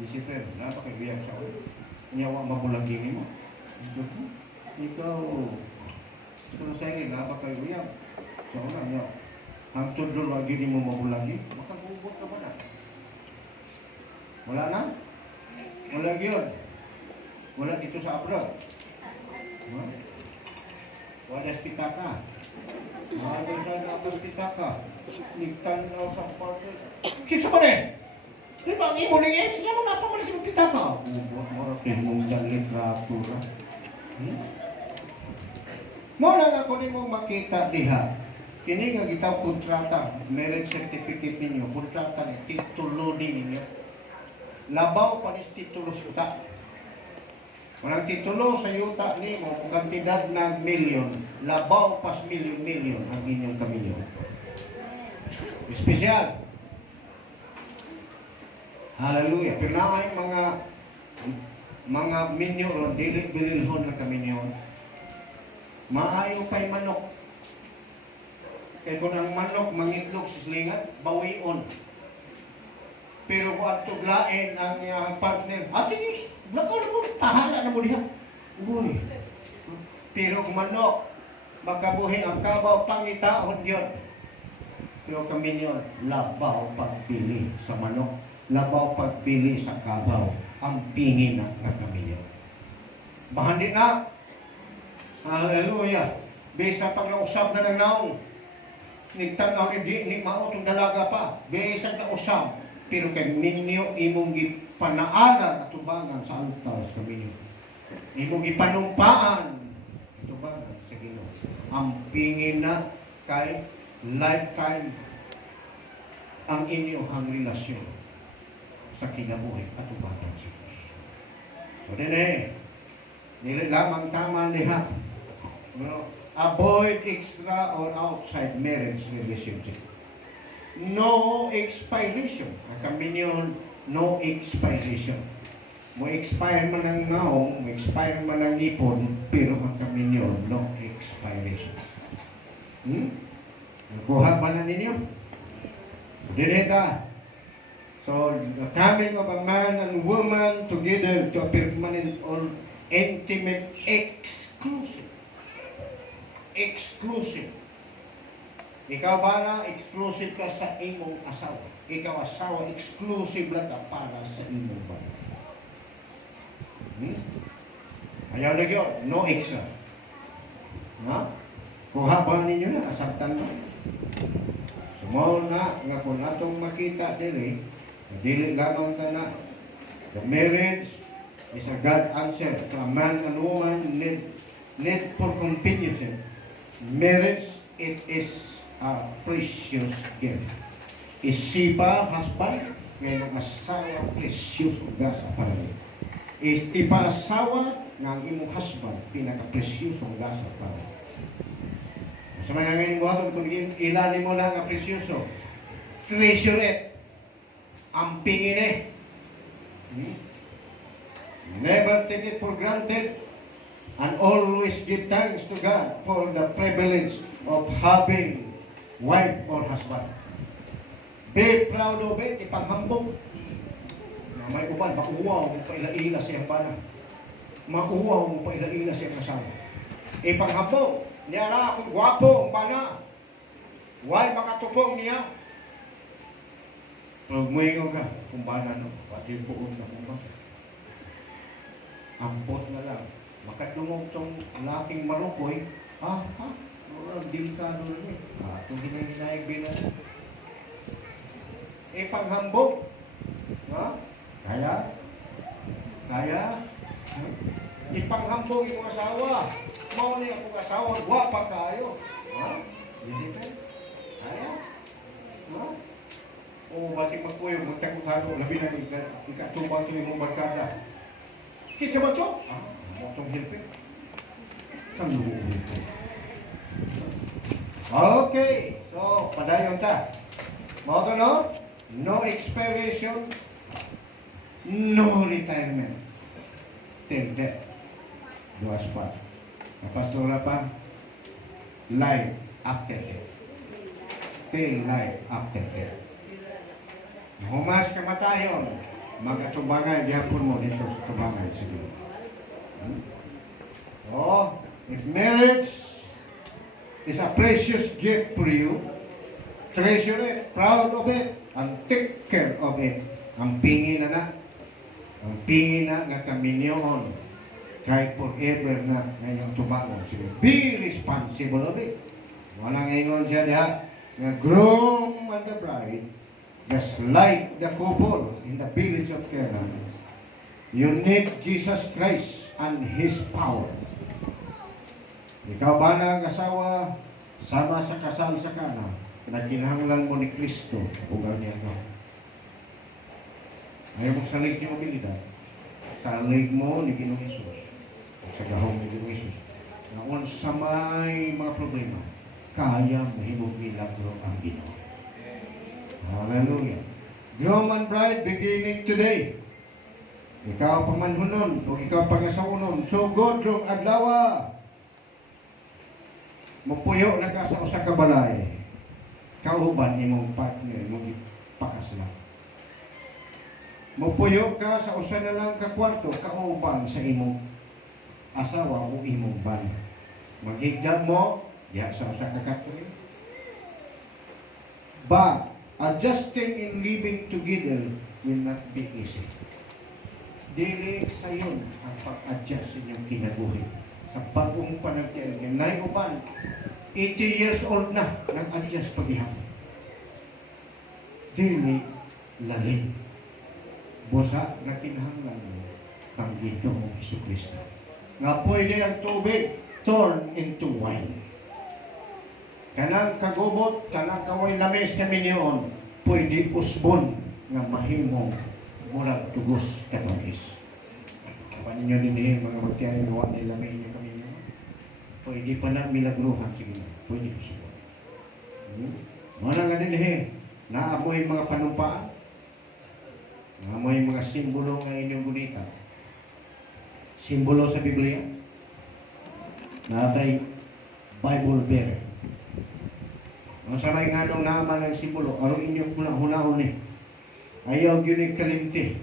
Disiper, nga ba kayo uyab sa una? Nyawa mabulagin mo? Ikaw, gusto sa inyo, nga ba kayo uyab? Sa una, nyawa. Ang tudol lagi mo mabulagin, makagubot ka ba na? Wala na? Wala yun. Wala dito sa abroad. Wala sa pitaka. Wala sa pitaka. Nigtan daw sa partner. Kisa ba na? Di ba ang imo ng ex? Yan mo napamalis ng pitaka. Ubot mo rin mong literatura. Muna nga kung mo makita diha. Kini nga gitaw kontrata, marriage certificate ninyo, kontrata ni titulo ninyo. Labaw pa ni titulo sa yuta. Walang titulo sa yuta ni mo, kantidad na milyon, labaw pas milyon-milyon ang inyong kamilyon. Espesyal. Hallelujah. Pero na ay mga minyo ron, dili bililhon na kaminyon. Maayo pa'y manok. Kaya kung ang manok mangitlog sa silingan, bawion. Pero kung ang tuglain ang partner, sige, lakaw na mo, tahala na mo diha. Uy. Pero kung manok, makabuhi ang kabaw, pangitaon yun. Pero kami yun, labaw pagbili sa manok, labaw pagbili sa kabaw, ang pingin na kami yun. Bahandi na. Hallelujah. Bisa pag nausap na ng naong, nigtanaw ni maotong dalaga pa, bisa na usap, pero kay minyo imong gipanaalan at tubangan sa altar sa minyo. Imong gipanumpaan tubangan sa Ginoo. Ang pingin na kay lifetime ang inyong relasyon sa kinabuhi at tubangan sa Diyos. So nila lamang tama niya. Avoid extra or outside marriage relationship. No expiration. Ang kaminyon, no expiration. Mo expire man ang naong, mo expire man ang ipon, pero ang kaminyon, no expiration. Nakuha ba na ninyo? Dinita. So, the coming of a man and woman together to a permanent or intimate exclusive. Exclusive. Ikaw ba na exclusive ka sa imong asawa? Ikaw asawa, exclusive lang ka para sa imong ba? Ayaw na yun, no extra. Ha? Kuha ba ninyo na, asabtan ba? Sumaw na, nga kung atong makita dili lamang ka na, the marriage is a God answer to a man and woman need for companionship. Marriage, it is a precious gift. Isipa, husband, may asawa, precious uga sa panahon. Ipa asawa, ng imong husband, pinaka-precious uga sa panahon. Sa mga ngayon mo, kung ilalim mo lang ang presyoso, treasure it. Ang pingin Never take it for granted. And always give thanks to God for the privilege of having wife or husband. Be proud of it, ipanghambog. May uban, makuha mo pa ila-ila siyang bana. Makuha mo pa ila-ila siyang asawa. Ipanghambog, niya na akong gwapo ang bana. Why makatupong niya? Pag muingo ka, kung bana no, pati buong na kung ba. Ampot na lang. Makatungog tong laking marukoy, murang delikado na rin. Itong hinayag bilang. Panghambog. Kaya? Ipanghambog yung asawa. Mau na yung asawa, guwapa kayo. Isipin? Kaya? O basig magpuyo, magtakot-halo, labi na ikatubang ito yung barkada. Kisa ba ito? Motong hilpin. Tanong ito. Okay. So, padayon ta. Moto no? No expiration. no retirement till death do us part. Pastora pa, life after death. Till life after death. Humas kamatayon, mag-atubangay gihapon mo dito sa tubangay sa Ginoo. Oh, if marriage is a precious gift for you, treasure it, proud of it, and take care of it. Ang pingin na. Ang pingin na nga kaminyon kahit forever na ngayong tubangon siya. Be responsible of it. Walang ingon siya diha nga groom and the bride, just like the couple in the village of Canaan, you need Jesus Christ and His power. Ikaw ba na asawa, sama sa kasal sa kana, nagkinahanglan mo ni Kristo, ugal niya no? Ayaw mo salig niya mobilidad. Salig mo ni Ginoong Hesus. Sa gahong ni Ginoong Hesus. Naon sa may mga problema, kaya mahimog milagro ang Ginoo. Hallelujah. Groom and bride, beginning today. Ikaw pamanhunon, o ikaw pangasaunon, so good rong adlawa. Mupuyo na ka sa usa ka balay. Kauban imong partner, imong pakasla. Mupuyo ka sa usa na lang ka kwarto, kauban sa imong asawa o imong ban. Maghigdang mo diha sa usa ka kwarto. But adjusting and living together will not be easy. Dili sayon ang pag-adjust sa inyong kinabuhi sa bagong panagtian. Nay uban 80 years old na nag-adjust paghihapon. Dili lalim. Busa na kinahanglan mo ang Ginoong Jesucristo. Nga pwede ang tubig turn into wine. Kanang kagubot, kanang kaway lamis na minyon, pwede usbon nga mahimong murag tugos katulis. Kapag ninyo din mga magtiyan gawa nila may inyo kami nyo, pwede pa na milagruhan sige. Pwede usbon. Mga nga din naamoy mga panumpaan, naamoy mga simbolo nga inyong gunita. Simbolo sa Biblia, natay Bible bearer. Ang sabay nga nung naman ng simbolo, ano inyong hunahon eh. Ayaw yun kalimti.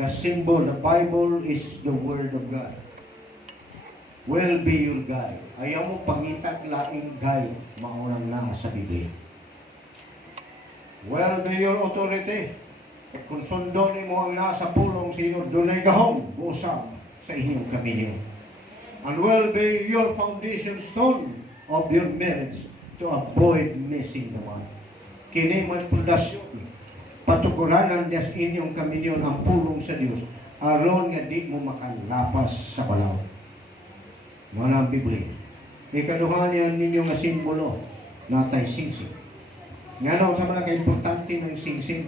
The symbol, the Bible is the Word of God. Will be your guide. Ayaw mo pangitag laing guide, maunang na sa Biblia. Will be your authority. Kung sundo ni mo ang nasa pulong sino, doon ay gahong, usap sa inyong kaminyo. And will be your foundation stone of your marriage to avoid missing the one. Kini man pundasyon, patukuranan des inyong kaminyon ang pulong sa Dios aron nga di mo makalapas sa balaw. Mga Biblia. Ikaduha niyan ninyo nga simbolo natay singsing. Ngano sa mga ka-importante ng singsing?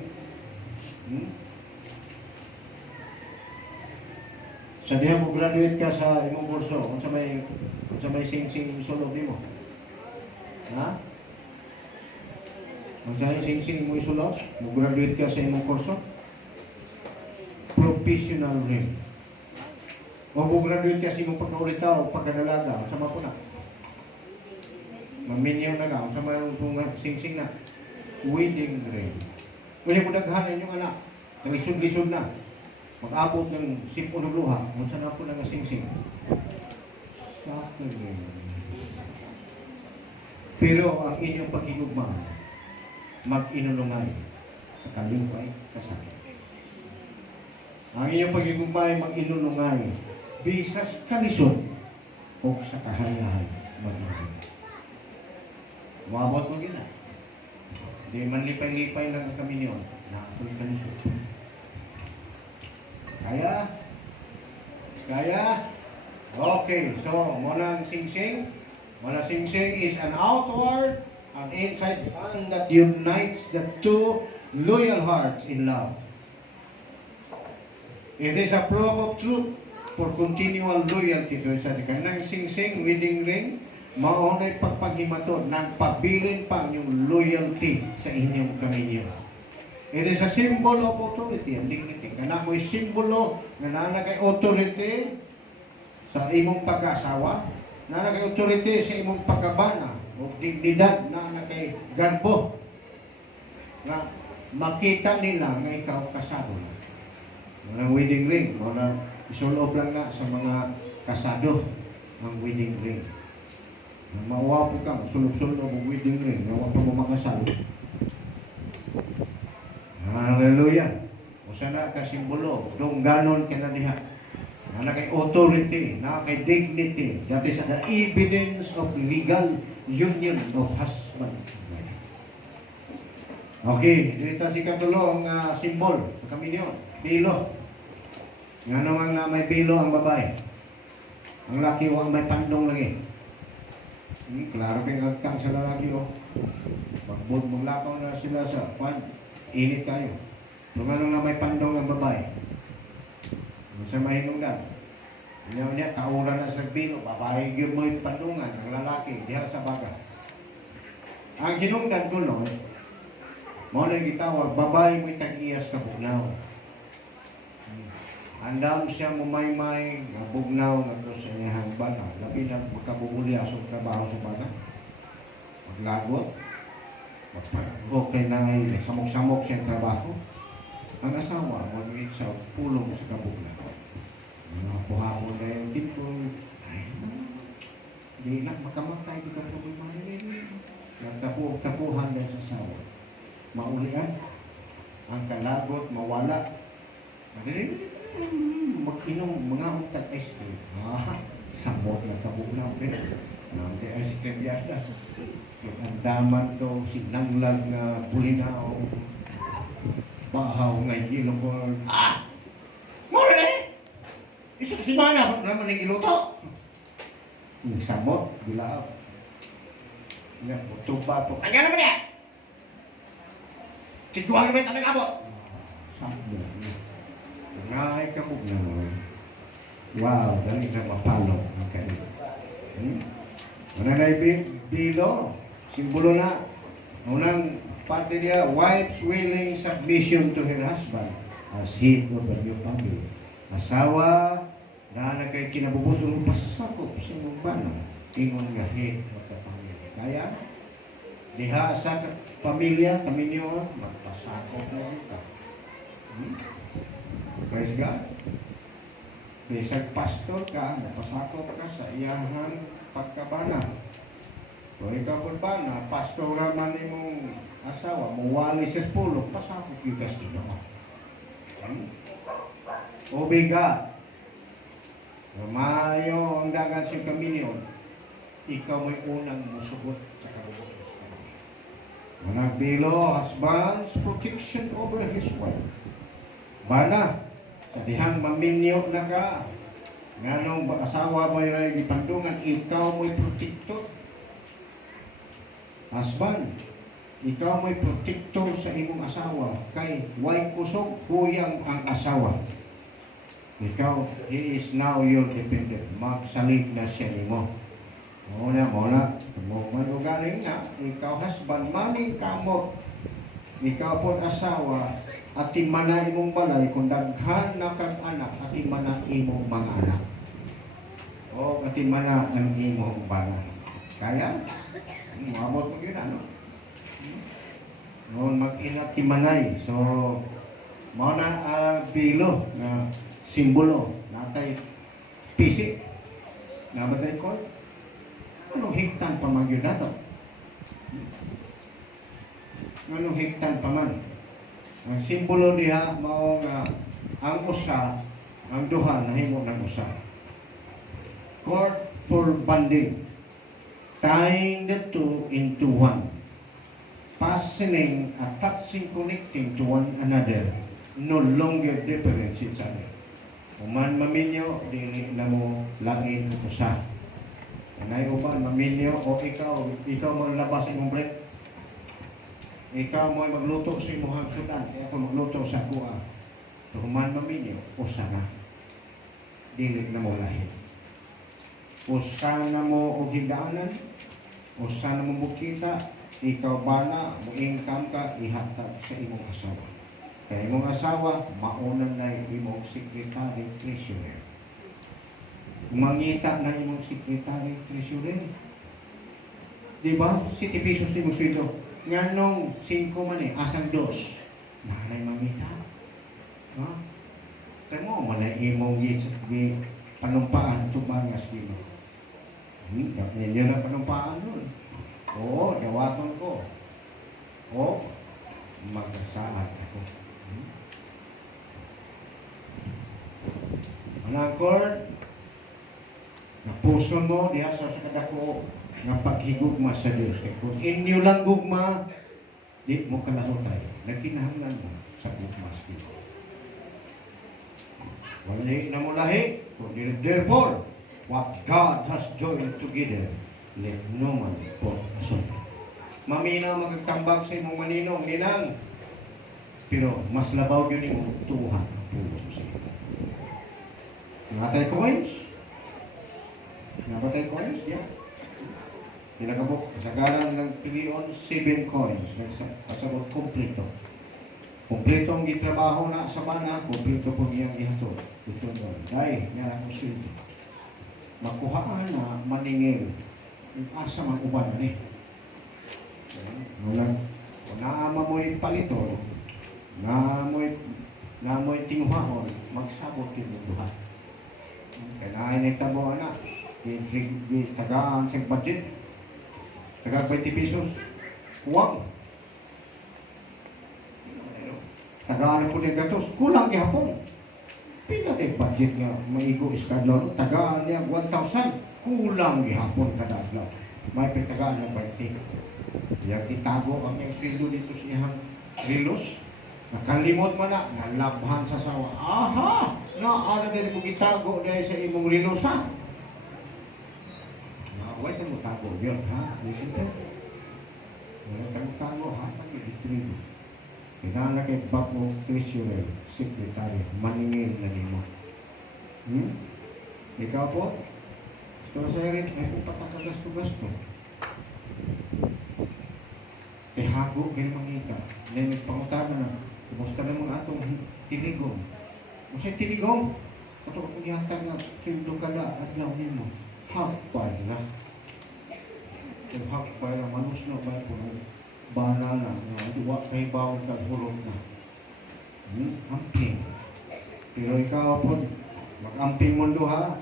Sa diha mo graduate ka sa imong kurso, unsa may singsing sulod nimo? Ha? Unsa may singsing mo isulod? Mo graduate ka sa imong kurso? Professional ring. O mo graduate ka sa imong pagkaulitaw o pagkadalaga, unsa man po na? Maminyaw na ka, unsa man ang singsing na? Wedding ring. Kaya kung daghan inyong anak, lisod-lisod na, mag-abot ng 10 luha, unsa na po na nga singsing? Suffering. Pero ang inyong paghinugma, mag-inulungay sa kalipay kasakit. Ang inyong paghinugma ay mag-inulungay bisas kalisod o sa kahayahan mag-inulungay. Umabot mo gina. Di man lipay-lipay lang kami niyon. Naapoy kalisod. Kaya? Kaya? Okay, so muna ang singsing. Muna singsing is an outward and inside bond that unites the two loyal hearts in love. It is a proof of truth for continual loyalty to each other. Kanang singsing, wedding ring, maunay pagpaghimato, nagpabilin pa yung loyalty sa inyong kaminyo. It is a symbol of authority and dignity. Kana mo'y simbolo nga naa kay authority sa imong pag-asawa, naa kay authority sa imong pagkabana, o dignidad naa kay garbo nga makita nila nga ikaw kasado na. Walang wedding ring, wala isulob lang na sa mga kasado ang wedding ring. Mauwa po ka, sulog-sulog ang wedding ring, nawa pa mo makasal. Hallelujah. O sana ka simbolo, dong ganon ka na diha. Na kay authority, na kay dignity. That is the evidence of legal union of husband and wife. Okay, dito si katulo ang simbol sa kami niyo, bilo. Nga naman na may bilo ang babae. Ang laki o ang may pandong lagi. Klaro kay agkang sa lalaki o. Pagbod mong lakaw na sila sa pan, init kayo. Kung ano na may pandong ang babae. Sa mahinungdan. Niya, kaura na sa bilo, babae yun mo yung pandungan, ang lalaki, diha sa baga. Ang hinungdan ko, no, mo na gitawag, babae mo itag-iyas ka bugnaw. Andam siya mumay-may, nga bugnaw, nga to sa niyahang baga. Labi na magkabubulya sa trabaho sa baga. Maglagot. Okay na ngayon, samok-samok siyang trabaho. Ang asawa, mag-iit sa pulong sa kabugnaw. Mga puhapon na yung tipo, ay, di na makamatay di ka sa bumanin. Nagtapuhan na sa asawa. Maulian, ang kalagot, mawala. Mag-inom, mga untag ice cream. Sabot na kabugnaw. Nanti ice cream yata. Ang daman to, sinanglag na bulinaw. Bahaw ngay ilong ko. Mura na eh! Isang simana naman ng iluto. Nagsabot, bilaaw. Tuba po. Kanya naman yan! Tiguan naman ito abot. Sabot. Ngay ka po naman. Wow, dali na mapalong ang kanila. Wala na bilo. Simbolo na. Unang parte niya, wife's willing submission to her husband as head of the new family. Asawa na kay kinabubutong pasakop sa imong bana, ingon nga head of the family. Kaya diha sa pamilya kami niyo magpasakop mo ka. Praise God. Bisag pastor ka, napasakop ka sa iyahang pagkabana. Kung ikaw po ba na pastor naman imong asawa, muwali sa pulo, pasakop yung kastido mo. Obiga. Mayo ang dagan sa kaminyon, ikaw may unang musugot sa kabubutos. Managbilo, husband's protection over his wife. Bana, sa dihang maminyo na ka, nga nung asawa mo yung ipandungan, ikaw mo'y protektor. Husband, ikaw mo'y protektor sa imong asawa, kay way kusog, huyang ang asawa. Ikaw, he is now your dependent. Magsalig na siya nimo. Muna, manugaling na, ikaw husband, maning kamot. Ikaw po asawa, atin mana imong balay, kung daghan na kag anak, atin mana imong mga anak. O atin mana ang imong balay. Kaya, maabot mo yun, ano? Noon mag-inat timanay. So, mauna bilo na simbolo natay pisik nga batay ko anong higtan pa man yun nato anong higtan pa man ang simbolo diha mao nga ang usa ang duha nahimo ng usa cord for bonding, tying the two into one, fastening, attaching, connecting to one another, no longer different each other. Uman maminyo, dili na mo langin usa. Kanay uban maminyo o ikaw mo labas imong break. Ikaw mo magluto sa imong hagsudan, ako magluto sa kuha. Uman maminyo, usa na. Dili na mo lahi. Usa na mo og higdaanan, usa na mo bukita, ikaw bana mo income ka ihatag sa imong asawa. imong asawa, mauna na imong secretary treasurer. Mangita na imong secretary treasurer. Diba? 7 pesos ni mo sweldo. Nganong 5 man asang 2. Nanay mangita. Ha? Sa mo, manay imong panumpaan ito ba nga skino? Yan ang panumpaan nun. Oo, dawaton ko. O, magkasaan ako. Manangkor, napuson mo, diha sa kadako, nga paghigugma sa Diyos. Kung inyo lang gugma, di mo kalahutay. Nagkinahanglan mo sa gugma sa Diyos. Wali na mo lahi. Therefore, what God has joined together, let no man put asunder. Maminaw magagtambag sa imong maninong, ninang. Pero mas labaw yun yung tuhan ang tulong sa ito. Nga tayo coins? Nga ba tayo coins? Yeah. Pinagabok, kasagaran ng pilion, 7 coins. Nagsabot kompleto. Kompleto ang gitrabaho na sa mana, kompleto po niyang ihatod. Ito doon. Dahil, nga akong silti. Makuhaan na maningil. Asa man uban na ni. Nulang, kung naama mo'y palito, naamoy tinguhaon, magsabot yung buhat. Kaya nagtabo na, tagaan sa budget, taga 20 pesos, huwag. Tagaan po ng gatos, kulang gihapon. Pinatay budget nga, maigo iskadlaw, tagaan niya 1,000, kulang gihapon kada adlaw. May pitagaan ng 20. Yang itago ang yung sweldo dito sa iyang rilos. Nakalimot man na, nalabhan sa sawa. Aha! Naala din mo gitago dahil sa imong rilos, ha? Huwag mo tago yun, ha? Listen to. Huwag kang tago, ha? Pag-itribo. Pinala kay Bapo Treasurer, Secretary, maningil na nimo. Ikaw po? Gusto sa rin, ay po patakagas-tugas to. Kay hago, kay mangita. Ngayon, pangutama na, kumusta na mga atong tinigong. Kasi tinigong, ito kung ihatag nga, sildo ka na, at lang nimo. Hagpay na. Kung hagpay na, manus na ba po na banana, nga duwa kay bawang kagulog na. Amping. Pero ikaw po, mag-amping mundo ha.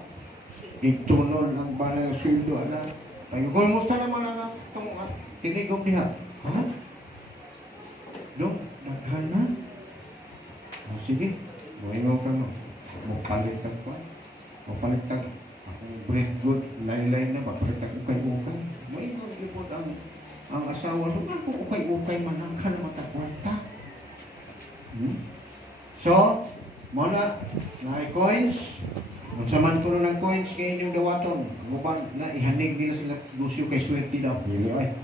Igtunon ang banay sildo, ala. Kumusta naman na itong tinigong diha? Ha? No, maghan na. Sige, buhayo ka no. Mupalitan pa. Mupalitan. Akong bread good, laylay na, mapalitan ukay-ukay. Buhayo ipot ang asawa. So, kung ukay-ukay man, ang ka na matakwanta. So, muna, na coins. Kung saman ko ng coins kay inyong dawaton, guban na ihanig nila sila Lucio kay swerte daw. Really, ay.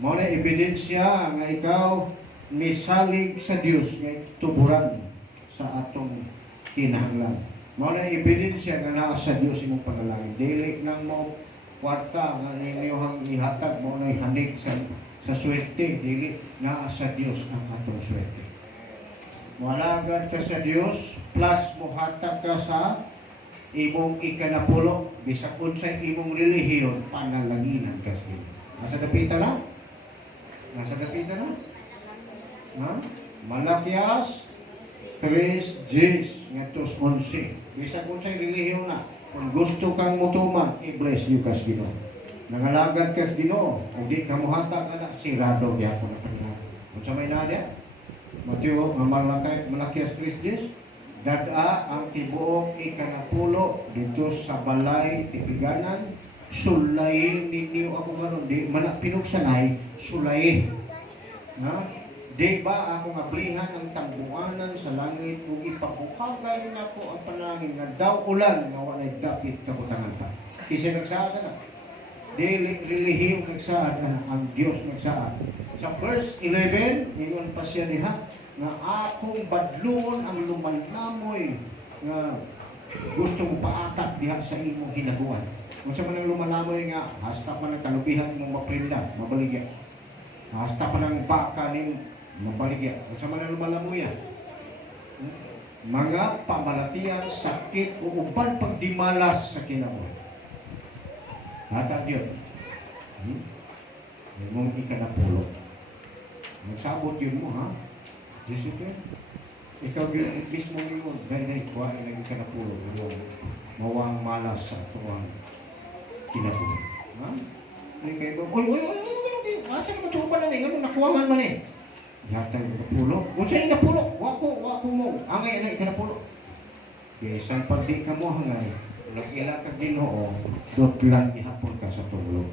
Muna ebidensya nga ikaw misalig sa Dios nga tuburan sa atong kinahanglan. Muna ebidensya nga naa sa Dios imong panalangin. Dili nang mo kwarta nga inyong ihatag mo na ihanig sa swerte, dili naa sa Dios ang atong swerte. Walagad ka sa Dios, plus muhatag ka sa imong ikanapulo, bisag unsay imong relihiyon, panalaginan ka sa Dios. Nasa dapita na? Nasa dapita na? Ha? Malakias 3:10 ngatos 11. Bisag unsay relihiyon na, kung gusto kang mutuman, i-bless you kas Ginoo. Nangalagad kas Ginoo, o di ka muhatag na, sirado diha ko na pagkakas. Kung sa may nadya, Mateo, Malakias 3:10, dada ang tibuok ikanapulo dito sa balay tipiganan, sulayin ninyo ako ngayon, di man pinugsanay, sulayin. Na? Di ba ako ngablihan ang tambuanan sa langit kung ipabukagan na ko ang panangin na daw ulan na walay dapit kabutangan pa. Kasi nagsaad na. Di lilihim nagsaad na ang Diyos nagsaad. Sa verse 11, ingon pa siya niha, na akong badluon ang lumalamoy na gusto mo paatak diha sa imong hinaguan. Kung sa manang lumalamoy nga, hasta pa ng kalubihan mong maprinda, mabaligyan. Hasta pa ng baka ning Mabaligya. Sa mga lumalamuya. Mga pamalatian, sakit, o uban pagdimalas sa kinabuhi. Hata Diyo. Mong ikanapulo. Nagsabot yun mo, ha? Discipline. Ikaw yun, mismo yun. Dahil kuha, ilagay ka na pulo. Mawang malas sa tuwang kinabuhi. Ha? Ay kayo ba? Uy! Asa naman ito ba na rin? Ano, nakuha man eh. Yata yung napulo. Kung sa'yo napulo, wako mo. Angay na ikanapulo. Kaya isang pagdi ka mo hangay, nag-ila ka Ginoo, dot lang ihapon ka sa tulog.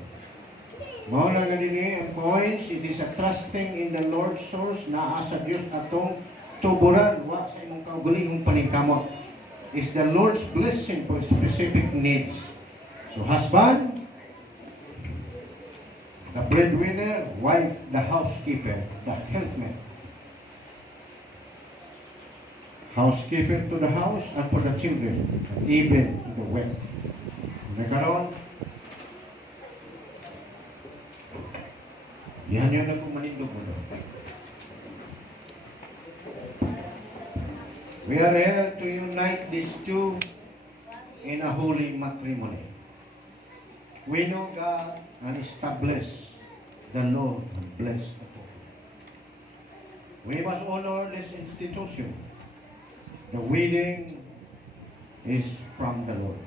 Mao na ganini ang points, it is a trusting in the Lord's source, naa sa Diyos atong tuburan, wa sa imong kaugalingong paningkamot. Is the Lord's blessing for specific needs. So husband, the breadwinner, wife, the housekeeper, the helpmate. Housekeeper to the house and for the children, and even to the wealth. Nagkaroon, yan yun ang kumanindog mo. We are here to unite these two in a holy matrimony. We know God and establish the Lord and bless the couple. We must honor this institution. The wedding is from the Lord.